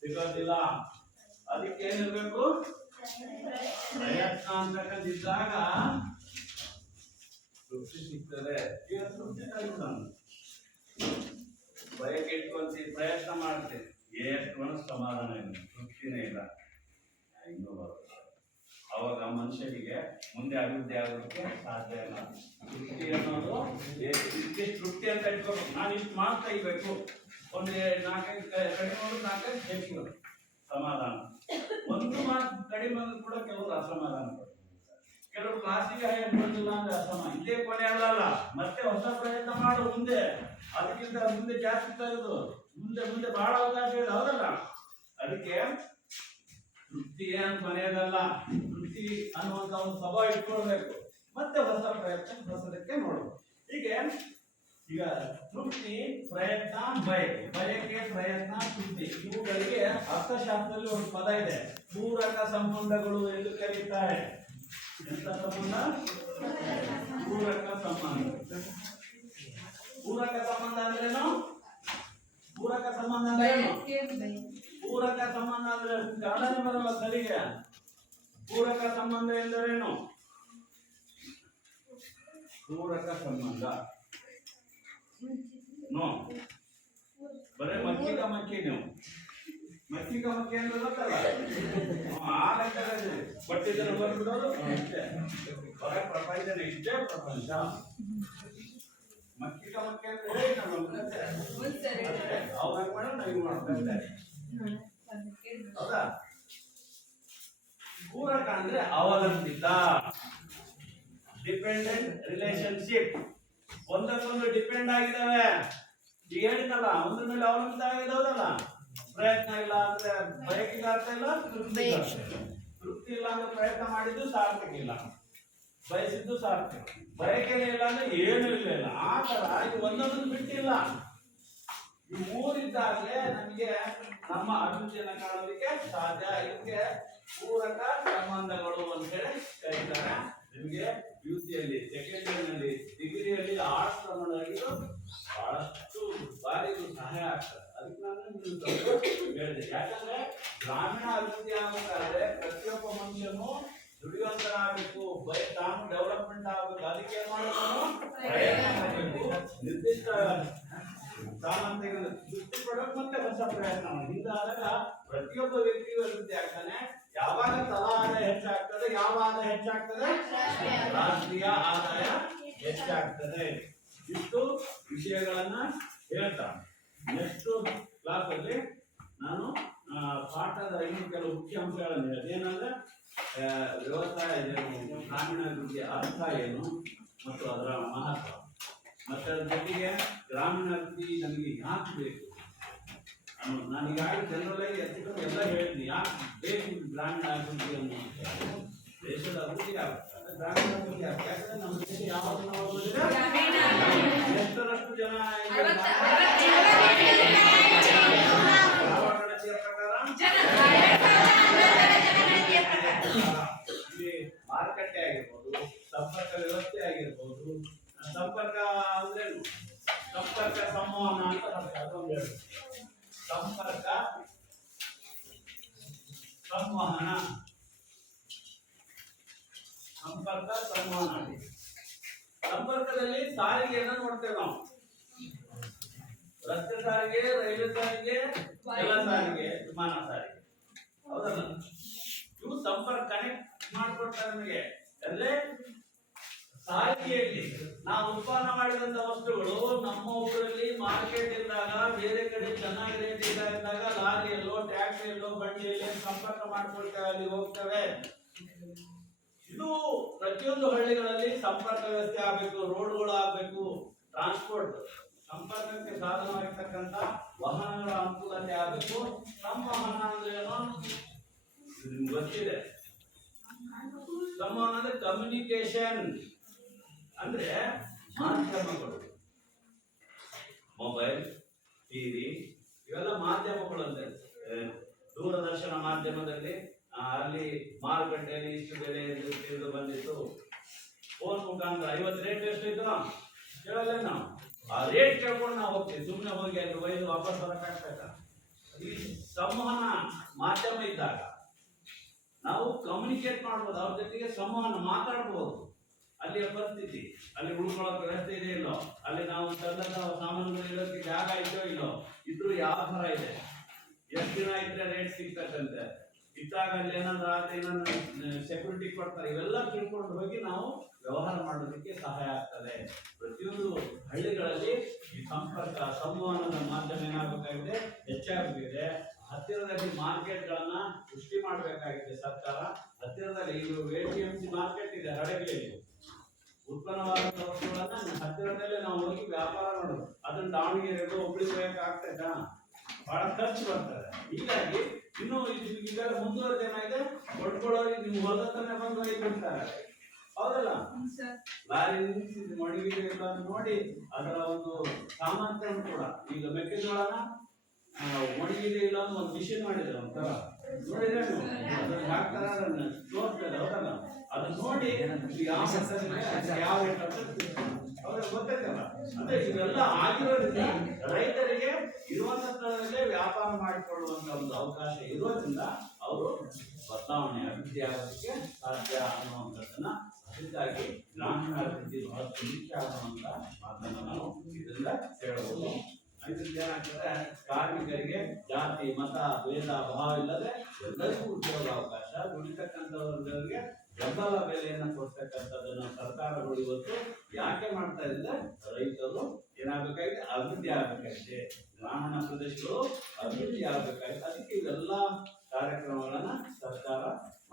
ಸಿಗೋದಿಲ್ಲ. ಅದಕ್ಕೆ ಏನಿರ್ಬೇಕು? ಪ್ರಯತ್ನ ಅಂತಕ್ಕಂಥಿದ್ದಾಗ ತೃಪ್ತಿ ಸಿಗ್ತದೆ. ಈಗ ತೃಪ್ತಿ ನಾನು ಬಯಕೆ ಇಟ್ಕೊಂತೀವಿ, ಪ್ರಯತ್ನ ಮಾಡ್ತೀವಿ, ಎಷ್ಟು ಮನಸ್ಸು ಸಮಾಧಾನ ಇಲ್ಲ, ತೃಪ್ತಿನೇ ಇಲ್ಲ. ಇನ್ನೂ ಬರುತ್ತೆ. ಅವಾಗ ಮನುಷ್ಯನಿಗೆ ಮುಂದೆ ಅಭಿವೃದ್ಧಿ ಆಗೋದಕ್ಕೆ ಸಾಧ್ಯ ಇಲ್ಲ. ತೃಪ್ತಿ ಅನ್ನೋದು ಇದಕ್ಕೆ ತೃಪ್ತಿ ಅಂತ ಇಟ್ಕೋಬೇಕು. ನಾನು ಇಷ್ಟು ಮಾರ್ಕ್ಸ್ ತೆಗಿಬೇಕು, ಒಂದು 4-5 ಕಡಿಮೆ ಹೋದ್ರು 4-5 ಹೆಚ್ಚಿಗೆ ಸಮಾಧಾನ. ಒಂದು ಮಾರ್ಕ್ ಕಡಿಮೆ ಕೂಡ ಕೆಲವರು ಅಸಮಾಧಾನ ಪಡ್ತಾರೆ. ಕೆಲವರು ಕ್ಲಾಸಿಗೆ ಬಂದಿಲ್ಲ ಅಂದ್ರೆ ಅಸಮಾಧಾನ. ಇದೇ ಕೊನೆ ಅಲ್ಲ, ಮತ್ತೆ ಹೊಸ ಪ್ರಯತ್ನ ಮಾಡು, ಮುಂದೆ ಅದಕ್ಕಿಂತ ಮುಂದೆ ಜಾಸ್ತಿ ತರೋದು, ಮುಂದೆ ಮುಂದೆ ಬಹಳ ಅವಕಾಶ ಇದೆ, ಹೌದಲ್ಲ? ಅದಕ್ಕೆ ತೃಪ್ತಿ ಏನು ಕೊನೆಯದಲ್ಲ. ತೃಪ್ತಿ ಅನ್ನುವಂತ ಒಂದು ಸ್ವಭಾವ ಇಟ್ಕೊಳ್ಬೇಕು, ಮತ್ತೆ ಹೊಸ ಪ್ರಯತ್ನ ಹೊಸದಕ್ಕೆ ನೋಡ್ಬೇಕು. ಈಗ ತೃಪ್ತಿ, ಪ್ರಯತ್ನ, ಬಯಕೆ, ಬಯಕೆ, ಪ್ರಯತ್ನ, ತೃಪ್ತಿ, ಇವುಗಳಿಗೆ ಅರ್ಥಶಾಸ್ತ್ರದಲ್ಲಿ ಒಂದು ಪದ ಇದೆ, ಪೂರಕ ಸಂಬಂಧಗಳು ಎಂದು ಕರೀತಾರೆ. ಎಂತ ಸಂಬಂಧ? ಪೂರಕ ಸಂಬಂಧ. ಪೂರಕ ಸಂಬಂಧ ಅಂದ್ರೇನು? ಪೂರಕ ಸಂಬಂಧ ಅಂದ್ರೇನು? ಪೂರಕ ಸಂಬಂಧ ಅಂದ್ರೆ ಕನ್ನಡನೇ ಬರಲ್ಲ ಸರಿಗೆ. ಪೂರಕ ಸಂಬಂಧ ಎಂದರೇನು? ಪೂರಕ ಸಂಬಂಧ ನೋ, ಬರೇ ಮಕ್ಕಿಗ ಮಕ್ಕಿ, ನೀವು ಮಕ್ಕಿಗ ಮಕ್ಕಿ ಅಂದ್ರೆ ಗೊತ್ತಲ್ಲ, ಬಟ್ ಇದನ್ನು ಬರ್ಬಿಡೋದು ಇಷ್ಟೇ. ಹೊರ ಪ್ರಪಂಚನೇ ಇಷ್ಟೇ ಪ್ರಪಂಚ. ಮಕ್ಕಿಗ ಮಕ್ಕಿ ಅಂದ್ರೆ ಅವಾಗ ಮಾಡೋ ನಾವು ಮಾಡ್ತಾ, ಹೌದಾ? ಪೂರಕ ಅಂದ್ರೆ ಅವಲಂಬಿತ, ಡಿಪೆಂಡೆಂಟ್ ರಿಲೇಶನ್ಶಿಪ್. ಒಂದಕ್ಕೊಂದು ಡಿಪೆಂಡ್ ಆಗಿದಾವೆ. ಈಗ ಹೇಳಿದಲ್ಲ, ಒಂದ್ರ ಮೇಲೆ ಅವಲಂಬಿತ ಆಗಿದಾವಲ್ಲ. ಪ್ರಯತ್ನ ಇಲ್ಲ ಅಂದ್ರೆ ಬಯಕೆಗೆ ಅರ್ಥ ಇಲ್ಲ, ತೃಪ್ತಿ ತೃಪ್ತಿ ಇಲ್ಲ ಅಂದ್ರೆ ಪ್ರಯತ್ನ ಮಾಡಿದ್ದು ಸಾರ್ಥಕ ಇಲ್ಲ, ಬಯಸಿದ್ದು ಸಾರ್ಥಕ. ಬಯಕೆನೇ ಇಲ್ಲ ಅಂದ್ರೆ ಏನು ಇಲ್ಲ. ಆ ತರ ಇದು ಒಂದೊಂದು ಬಿಟ್ಟಿಲ್ಲ. ಈ ಮೂರಿದ್ದಾಗಲೇ ನಮಗೆ ನಮ್ಮ ಅಭಿವೃದ್ಧಿಯನ್ನು ಕಾಣೋದಕ್ಕೆ ಸಾಧ್ಯ. ಇದಕ್ಕೆ ಪೂರಕ ಸಂಬಂಧಗಳು ಅಂತ ಹೇಳಿ ಕರೀತಾರೆ. ನಿಮಗೆ ಪಿಯುಸಿಯಲ್ಲಿ, ಸೆಕೆಂಡ್ ಇಯರ್ ನಲ್ಲಿ, ಡಿಗ್ರಿಯಲ್ಲಿ ಆರ್ಟ್ಸ್ ಸಂಬಂಧವಾಗಿದ್ದು ಬಹಳಷ್ಟು ಬಾರಿ ಸಹಾಯ ಆಗ್ತದೆ. ಅದಕ್ಕೆ ನಾನು ಹೇಳಿದೆ, ಯಾಕಂದ್ರೆ ಗ್ರಾಮೀಣ ಅಭಿವೃದ್ಧಿ ಆಗಬೇಕಾದ್ರೆ ಪ್ರತಿಯೊಬ್ಬ ಮನುಷ್ಯನು ದುಡಿಯುವಂತನಾಗಬೇಕು, ತಾನು ಡೆವಲಪ್ಮೆಂಟ್ ಆಗಬೇಕು. ಅದಕ್ಕೆ ಏನ್ ಮಾಡಬೇಕು? ಪ್ರಯತ್ನ ಮಾಡಬೇಕು. ನಿರ್ದಿಷ್ಟ ಸಾಮರ್ಥ್ಯ ಸೃಷ್ಟಿ ಪಡೋಕೆ ಮತ್ತೆ ಹೊಸ ಪ್ರಯತ್ನ ಮಾಡಿ. ಹಿಂಗಾದಾಗ ಪ್ರತಿಯೊಬ್ಬ ವ್ಯಕ್ತಿಯು ಅಭಿವೃದ್ಧಿ ಆಗ್ತಾನೆ. ಯಾವಾಗ ತಲಾ ಆದಾಯ ಹೆಚ್ಚಾಗ್ತದೆ, ಯಾವ ಆದಾಯ ಹೆಚ್ಚಾಗ್ತದೆ? ರಾಷ್ಟ್ರೀಯ ಆದಾಯ ಹೆಚ್ಚಾಗ್ತದೆ. ಇಷ್ಟು ವಿಷಯಗಳನ್ನ ಹೇಳ್ತಾ ನೆಕ್ಸ್ಟ್ ಕ್ಲಾಸ್ ಅಲ್ಲಿ ನಾನು ಪಾಠದ ಇನ್ನು ಕೆಲವು ಮುಖ್ಯ ಅಂಶಗಳನ್ನು ಹೇಳಿದೆ. ಏನಂದ್ರೆ ವ್ಯವಸಾಯ ಏನು, ಗ್ರಾಮೀಣ ಅಭಿವೃದ್ಧಿ ಅರ್ಥ ಏನು ಮತ್ತು ಅದರ ಮಹತ್ವ, ಮತ್ತೆ ಅದ್ರ ಜೊತೆಗೆ ಗ್ರಾಮೀಣ ಅಭಿವೃದ್ಧಿ ನಮಗೆ ಯಾಕೆ ಬೇಕು ಅನ್ನೋದು. ನಾನು ಈಗಾಗಲೇ ಜನರಲ್ ಆಗಿ ಎಲ್ಲ ಹೇಳಿದ್ನಿ, ಯಾಕೆ ಬೇಕು ಗ್ರಾಮೀಣ ಅಭಿವೃದ್ಧಿ ಅನ್ನೋ. ದೇಶದ ಅಭಿವೃದ್ಧಿ ಆಗುತ್ತೆ, ಗ್ರಾಮೀಣ ಅಭಿವೃದ್ಧಿ ಆಗುತ್ತೆ. ಯಾಕಂದ್ರೆ ನಮ್ಮ ದೇಶ ಯಾವಾಗ ಎಷ್ಟರಷ್ಟು ಜನ ಯಾವ ಗಣತಿಯ ಪ್ರಕಾರ ಇಲ್ಲಿ ಮಾರುಕಟ್ಟೆ ಆಗಿರ್ಬೋದು, ಸಂಪರ್ಕ ವ್ಯವಸ್ಥೆ ಆಗಿರ್ಬೋದು. ಸಂಪರ್ಕ ಅಂದ್ರೇನು? ಸಂಪರ್ಕ ಸಂವಹನ ಅಂತ ಅದೊಂದು ಹೇಳಿ. ಸಂಪರ್ಕ ಸಂಪರ್ಕ ಸಂವಹನ. ಸಂಪರ್ಕದಲ್ಲಿ ಸಾರಿಗೆಯನ್ನು ನೋಡ್ತೇವೆ ನಾವು. ರಸ್ತೆ ಸಾರಿಗೆ, ರೈಲ್ವೆ ಸಾರಿಗೆ, ಜಲ ಸಾರಿಗೆ, ವಿಮಾನ ಸಾರಿಗೆ, ಹೌದಲ್ಲ? ಇವು ಸಂಪರ್ಕ ಕನೆಕ್ಟ್ ಮಾಡ್ಕೊಡ್ತಾರೆ ನಮಗೆ. ಅಂದ್ರೆ ಸಾರಿಗೆಯಲ್ಲಿ ನಾವು ಉತ್ಪನ್ನ ಮಾಡಿದಂತ ವಸ್ತುಗಳು ನಮ್ಮ ಊರಲ್ಲಿ ಮಾರ್ಕೆಟ್ ಇದ್ದಾಗ, ಬೇರೆ ಕಡೆ ಚೆನ್ನಾಗಿ ರೇಟ್ ಇದ್ದಾಗ ಲಾರಿಯಲ್ಲೋ, ಟ್ಯಾಕ್ಸಿಯಲ್ಲೋ, ಬಂಡಿಯಲ್ಲೇ ಸಂಪರ್ಕ ಮಾಡ್ಕೊಳ್ತೇವೆ, ಅಲ್ಲಿ ಹೋಗ್ತೇವೆ. ಇದು ಪ್ರತಿಯೊಂದು ಹಳ್ಳಿಗಳಲ್ಲಿ ಸಂಪರ್ಕ ವ್ಯವಸ್ಥೆ ಆಗಬೇಕು, ರೋಡ್ಗಳು ಆಗಬೇಕು, ಟ್ರಾನ್ಸ್ಪೋರ್ಟ್ ಸಂಪರ್ಕಕ್ಕೆ ಸಾಧನವಾಗಿರ್ತಕ್ಕಂಥ ವಾಹನಗಳ ಅನುಕೂಲತೆ ಆಗಬೇಕು. ಸಂವಹನ ಅಂದ್ರೆ ಏನು ನಿಮ್ಗೆ ಗೊತ್ತಿದೆ. ಸಂವಹನ ಅಂದ್ರೆ ಕಮ್ಯುನಿಕೇಶನ್, ಅಂದ್ರೆ ಮಾಧ್ಯಮಗಳು. ಮೊಬೈಲ್, ಟಿವಿ ಇವೆಲ್ಲ ಮಾಧ್ಯಮಗಳು ಅಂತ. ದೂರದರ್ಶನ ಮಾಧ್ಯಮದಲ್ಲಿ ಅಲ್ಲಿ ಮಾರುಕಟ್ಟೆಯಲ್ಲಿ ಇಷ್ಟು ಬೆಲೆ ತಿಳಿದು ಬಂದಿತ್ತು. ಫೋನ್ ಮುಖಾಂತರ 50 ರೇಟ್ ಎಷ್ಟಿತ್ತು ಕೇಳಲ್ಲ, ನಾವು ಆ ರೇಟ್ ಕೇಳ್ಕೊಂಡು ನಾವು ಹೋಗ್ತೀವಿ. ಸುಮ್ಮನೆ ಹೋಗಿ ಅಲ್ಲಿ ಒಯ್ದು ವಾಪಸ್ ಬರಕ್ಕಾಗ್ತದ? ಈ ಸಂವಹನ ಮಾಧ್ಯಮ ಇದ್ದಾಗ ನಾವು ಕಮ್ಯುನಿಕೇಟ್ ಮಾಡ್ಬೋದು, ಅವ್ರ ಜೊತೆಗೆ ಸಂವಹನ ಮಾತಾಡ್ಬೋದು. ಅಲ್ಲಿಯ ಪರಿಸ್ಥಿತಿ, ಅಲ್ಲಿ ಉಳ್ಕೊಳ್ಳೋಕೆ ವ್ಯವಸ್ಥೆ ಇದೆ ಇಲ್ಲೋ, ಅಲ್ಲಿ ನಾವು ತಂದಂತ ಸಾಮಾನುಗಳು ಇಡೋಕೆ ಜಾಗ ಇದೆಯೋ ಇಲ್ಲೋ, ಇದ್ರೂ ಯಾವ ತರ ಇದೆ, ಎಷ್ಟು ದಿನ ಇದ್ರೆ ರೇಟ್ ಸಿಗ್ತಕ್ಕಂತೆ, ಇದ್ದಾಗ ಅಲ್ಲಿ ಏನಾದ್ರು ಆದ್ರೆ ಏನಾದ್ರು ಸೆಕ್ಯೂರಿಟಿ ಕೊಡ್ತಾರೆ. ಇವೆಲ್ಲ ತಿಳ್ಕೊಂಡು ಹೋಗಿ ನಾವು ವ್ಯವಹಾರ ಮಾಡೋದಕ್ಕೆ ಸಹಾಯ ಆಗ್ತದೆ. ಪ್ರತಿಯೊಂದು ಹಳ್ಳಿಗಳಲ್ಲಿ ಈ ಸಂಪರ್ಕ ಸಂವಹನದ ಮಾಧ್ಯಮ ಏನಾಗಬೇಕಾಗಿದೆ, ಹೆಚ್ಚಾಗಬೇಕಿದೆ. ಹತ್ತಿರದಲ್ಲಿ ಮಾರ್ಕೆಟ್ಗಳನ್ನ ಸೃಷ್ಟಿ ಮಾಡಬೇಕಾಗಿದೆ ಸರ್ಕಾರ. ಹತ್ತಿರದಲ್ಲಿ ಇದು APMC ಮಾರ್ಕೆಟ್ ಇದೆ ಹಡಗಲಿಯಲ್ಲಿ. ಉತ್ಪನ್ನವಾದ ವಸ್ತುಗಳನ್ನ ಹತ್ತಿರದಲ್ಲೇ ನಾವು ಹೋಗಿ ವ್ಯಾಪಾರ ಮಾಡೋದು. ಅದನ್ನ ದಾವಣಗೆರೆಗೂ ಹುಬ್ಳಿಗೆ ಹೋಗಕ್ಕೆ ಆಗ್ತದಾ? ಬಹಳ ಖರ್ಚು ಬರ್ತದೆ. ಹೀಗಾಗಿ ಇನ್ನು ಇದೆಲ್ಲ ಮುಂದುವರೆದ ಏನಾಗಿದೆ, ಕೊಂಡ್ಕೊಳ್ಳೋರಿಗೆ ನೀವು ಹೊಲದ ಹತ್ರನೇ ಬಂದು ಬಿಡ್ತಾರೆ, ಹೌದಲ್ಲ? ಲಾರಿ ನಿಲ್ಲಿಸಿ ಮಡಗಿದೆ ಇಲ್ಲ ನೋಡಿ ಅದರ ಒಂದು ಸಾಮರ್ಥ್ಯ ಕೂಡ. ಈಗ ಮೆಕ್ಕೆಜೋಳನ ಒಣಗಿದೆ ಇಲ್ಲ ಅಂತ ಒಂದು ಮಿಷಿನ್ ಮಾಡಿದ್ರೆ ಒಂಥರ ನೋಡಿದ್ರೆ ನೀವು ಅದ್ರಲ್ಲಿ ಹಾಕ್ತಾರ, ಅದನ್ನ ತೋರಿಸ್ತದೆ, ಹೌದಲ್ಲ? ಅದನ್ನ ನೋಡಿ ಯಾವ ಯಾವ ರೇಟ್ ಅಂತ ಗೊತ್ತೈತಲ್ಲ. ಅಂದ್ರೆ ಇವೆಲ್ಲ ಆಗಿರೋದ್ರಿಂದ ರೈತರಿಗೆ ಇರುವಂತ ಸ್ಥಳದಲ್ಲೇ ವ್ಯಾಪಾರ ಮಾಡಿಕೊಳ್ಳುವಂತ ಒಂದು ಅವಕಾಶ ಇರೋದ್ರಿಂದ ಅವರು ಬದಲಾವಣೆ ಅಭಿವೃದ್ಧಿ ಆಗೋದಕ್ಕೆ ಸಾಧ್ಯ ಅನ್ನುವಂಥದ್ದನ್ನ, ಅದಕ್ಕಾಗಿ ಗ್ರಾಮೀಣಾಭಿವೃದ್ಧಿ ಬಹಳ ಮುಖ್ಯ ಆಗುವಂತ ಮಾತನ್ನ ನಾವು ಇದರಿಂದ ಹೇಳಬಹುದು. ಇದರಿಂದ ಏನಾಗ್ತದೆ, ಕಾರ್ಮಿಕರಿಗೆ ಜಾತಿ ಮತ ಭೇದ ಭಾವ ಇಲ್ಲದೆ ಎಲ್ಲರಿಗೂ ಉದ್ಯೋಗಾವಕಾಶ, ದುಡಿತಕ್ಕಂಥವ್ರಿಗೆ ಬೆಂಬಲ ಬೆಲೆಯನ್ನು ಕೊಡ್ತಕ್ಕಂಥದ್ದನ್ನು ಸರ್ಕಾರಗಳು ಇವತ್ತು ಯಾಕೆ ಮಾಡ್ತಾ ಇದ್ರೆ, ರೈತರು ಏನಾಗಬೇಕಾಗಿದೆ, ಅಭಿವೃದ್ಧಿ ಆಗಬೇಕಾಗಿದೆ, ಗ್ರಾಮೀಣ ಪ್ರದೇಶಗಳು ಅಭಿವೃದ್ಧಿ ಆಗಬೇಕಾಗಿದೆ. ಅದಕ್ಕೆ ಇವೆಲ್ಲ ಕಾರ್ಯಕ್ರಮಗಳನ್ನ ಸರ್ಕಾರ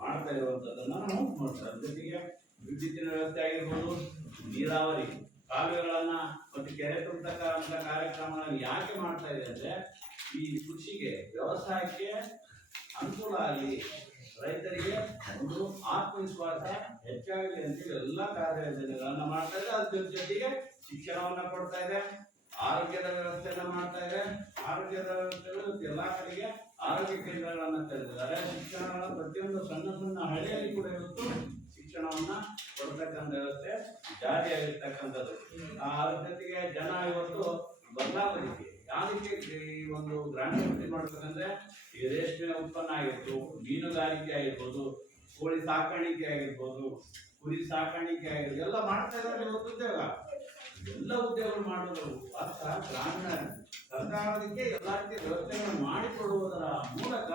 ಮಾಡ್ತಾ ಇರುವಂತದ್ದನ್ನ ನಾವು ನೋಡ್ತಾರೆ. ಜೊತೆಗೆ ವಿದ್ಯುತ್ತಿನ ವ್ಯವಸ್ಥೆ ಆಗಿರ್ಬೋದು, ನೀರಾವರಿ ಕಾಲುವೆಗಳನ್ನ ಮತ್ತು ಕೆರೆ ತುಂಬತಕ್ಕಂಥ ಕಾರ್ಯಕ್ರಮಗಳನ್ನು ಯಾಕೆ ಮಾಡ್ತಾ ಇದೆ ಅಂದ್ರೆ, ಈ ಕೃಷಿಗೆ ವ್ಯವಸಾಯಕ್ಕೆ ಅನುಕೂಲ ಆಗಲಿ, ರೈತರಿಗೆ ಒಂದು ಆತ್ಮವಿಶ್ವಾಸ ಹೆಚ್ಚಾಗಲಿ ಅಂತೇಳಿ ಎಲ್ಲ ಕಾರ್ಯೋಜನೆಗಳನ್ನ ಮಾಡ್ತಾ ಇದೆ. ಅದ್ರ ಜೊತೆಗೆ ಶಿಕ್ಷಣವನ್ನ ಕೊಡ್ತಾ ಇದೆ, ಆರೋಗ್ಯದ ವ್ಯವಸ್ಥೆಯನ್ನ ಮಾಡ್ತಾ ಇದೆ. ಆರೋಗ್ಯದ ವ್ಯವಸ್ಥೆಗಳು ಎಲ್ಲಾ ಕಡೆಗೆ ಆರೋಗ್ಯ ಕೇಂದ್ರಗಳನ್ನ ತೆರೆದಿದ್ದಾರೆ. ಶಿಕ್ಷಣಗಳ ಪ್ರತಿಯೊಂದು ಸಣ್ಣ ಸಣ್ಣ ಹಳ್ಳಿಯಲ್ಲಿ ಕೂಡ ಇವತ್ತು ಶಿಕ್ಷಣವನ್ನ ಕೊಡ್ತಕ್ಕಂಥ ವ್ಯವಸ್ಥೆ ಜಾರಿಯಾಗಿರ್ತಕ್ಕಂಥದ್ದು. ಅದ್ರ ಜೊತೆಗೆ ಜನ ಇವತ್ತು ಬದಲಾವಣೆಗೆ ಯಾವುದಕ್ಕೆ ಈ ಒಂದು ಗ್ರಾಮೀಣಾಭಿವೃದ್ಧಿ ಮಾಡ್ಬೇಕಂದ್ರೆ, ಈ ರೇಷ್ಮೆ ಉತ್ಪನ್ನ ಆಗಿರ್ಬೋದು, ಮೀನುಗಾರಿಕೆ ಆಗಿರ್ಬೋದು, ಕೋಳಿ ಸಾಕಾಣಿಕೆ ಆಗಿರ್ಬೋದು, ಕುರಿ ಸಾಕಾಣಿಕೆ ಆಗಿರ್ಬೋದು, ಎಲ್ಲ ಮಾಡ್ತಾ ಇದ್ದಾರೆ ಇವತ್ತು ಉದ್ಯೋಗ. ಎಲ್ಲ ಉದ್ಯೋಗಗಳು ಮಾಡೋದು ಅರ್ಥ ಗ್ರಾಮೀಣ ಸರ್ಕಾರದಕ್ಕೆ ಎಲ್ಲ ರೀತಿಯ ವ್ಯವಸ್ಥೆಗಳನ್ನು ಮಾಡಿಕೊಡುವುದರ ಮೂಲಕ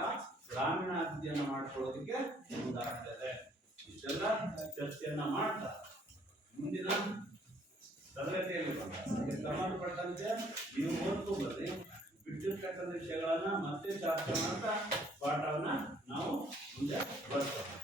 ಗ್ರಾಮೀಣಾಭಿವೃದ್ಧಿಯನ್ನು ಮಾಡಿಕೊಳ್ಳೋದಕ್ಕೆ ಮುಂದಾಗ್ತದೆ. ಇಷ್ಟೆಲ್ಲ ಚರ್ಚೆಯನ್ನ ಮಾಡ್ತಾ ಮುಂದಿನ ತರಗತಿಯಲ್ಲಿ ಸಂಬಂಧಪಟ್ಟಂತೆ ನೀವು ಓದ್ಕೊಂಡು ಬರ್ರಿ. ಬಿಟ್ಟಿರ್ತಕ್ಕಂಥ ವಿಷಯಗಳನ್ನ ಮತ್ತೆ ಚಾರ್ಚೆ ಮಾಡ್ತಾ ಪಾಠವನ್ನ ನಾವು ಮುಂದೆ ಬರ್ತೀವಿ.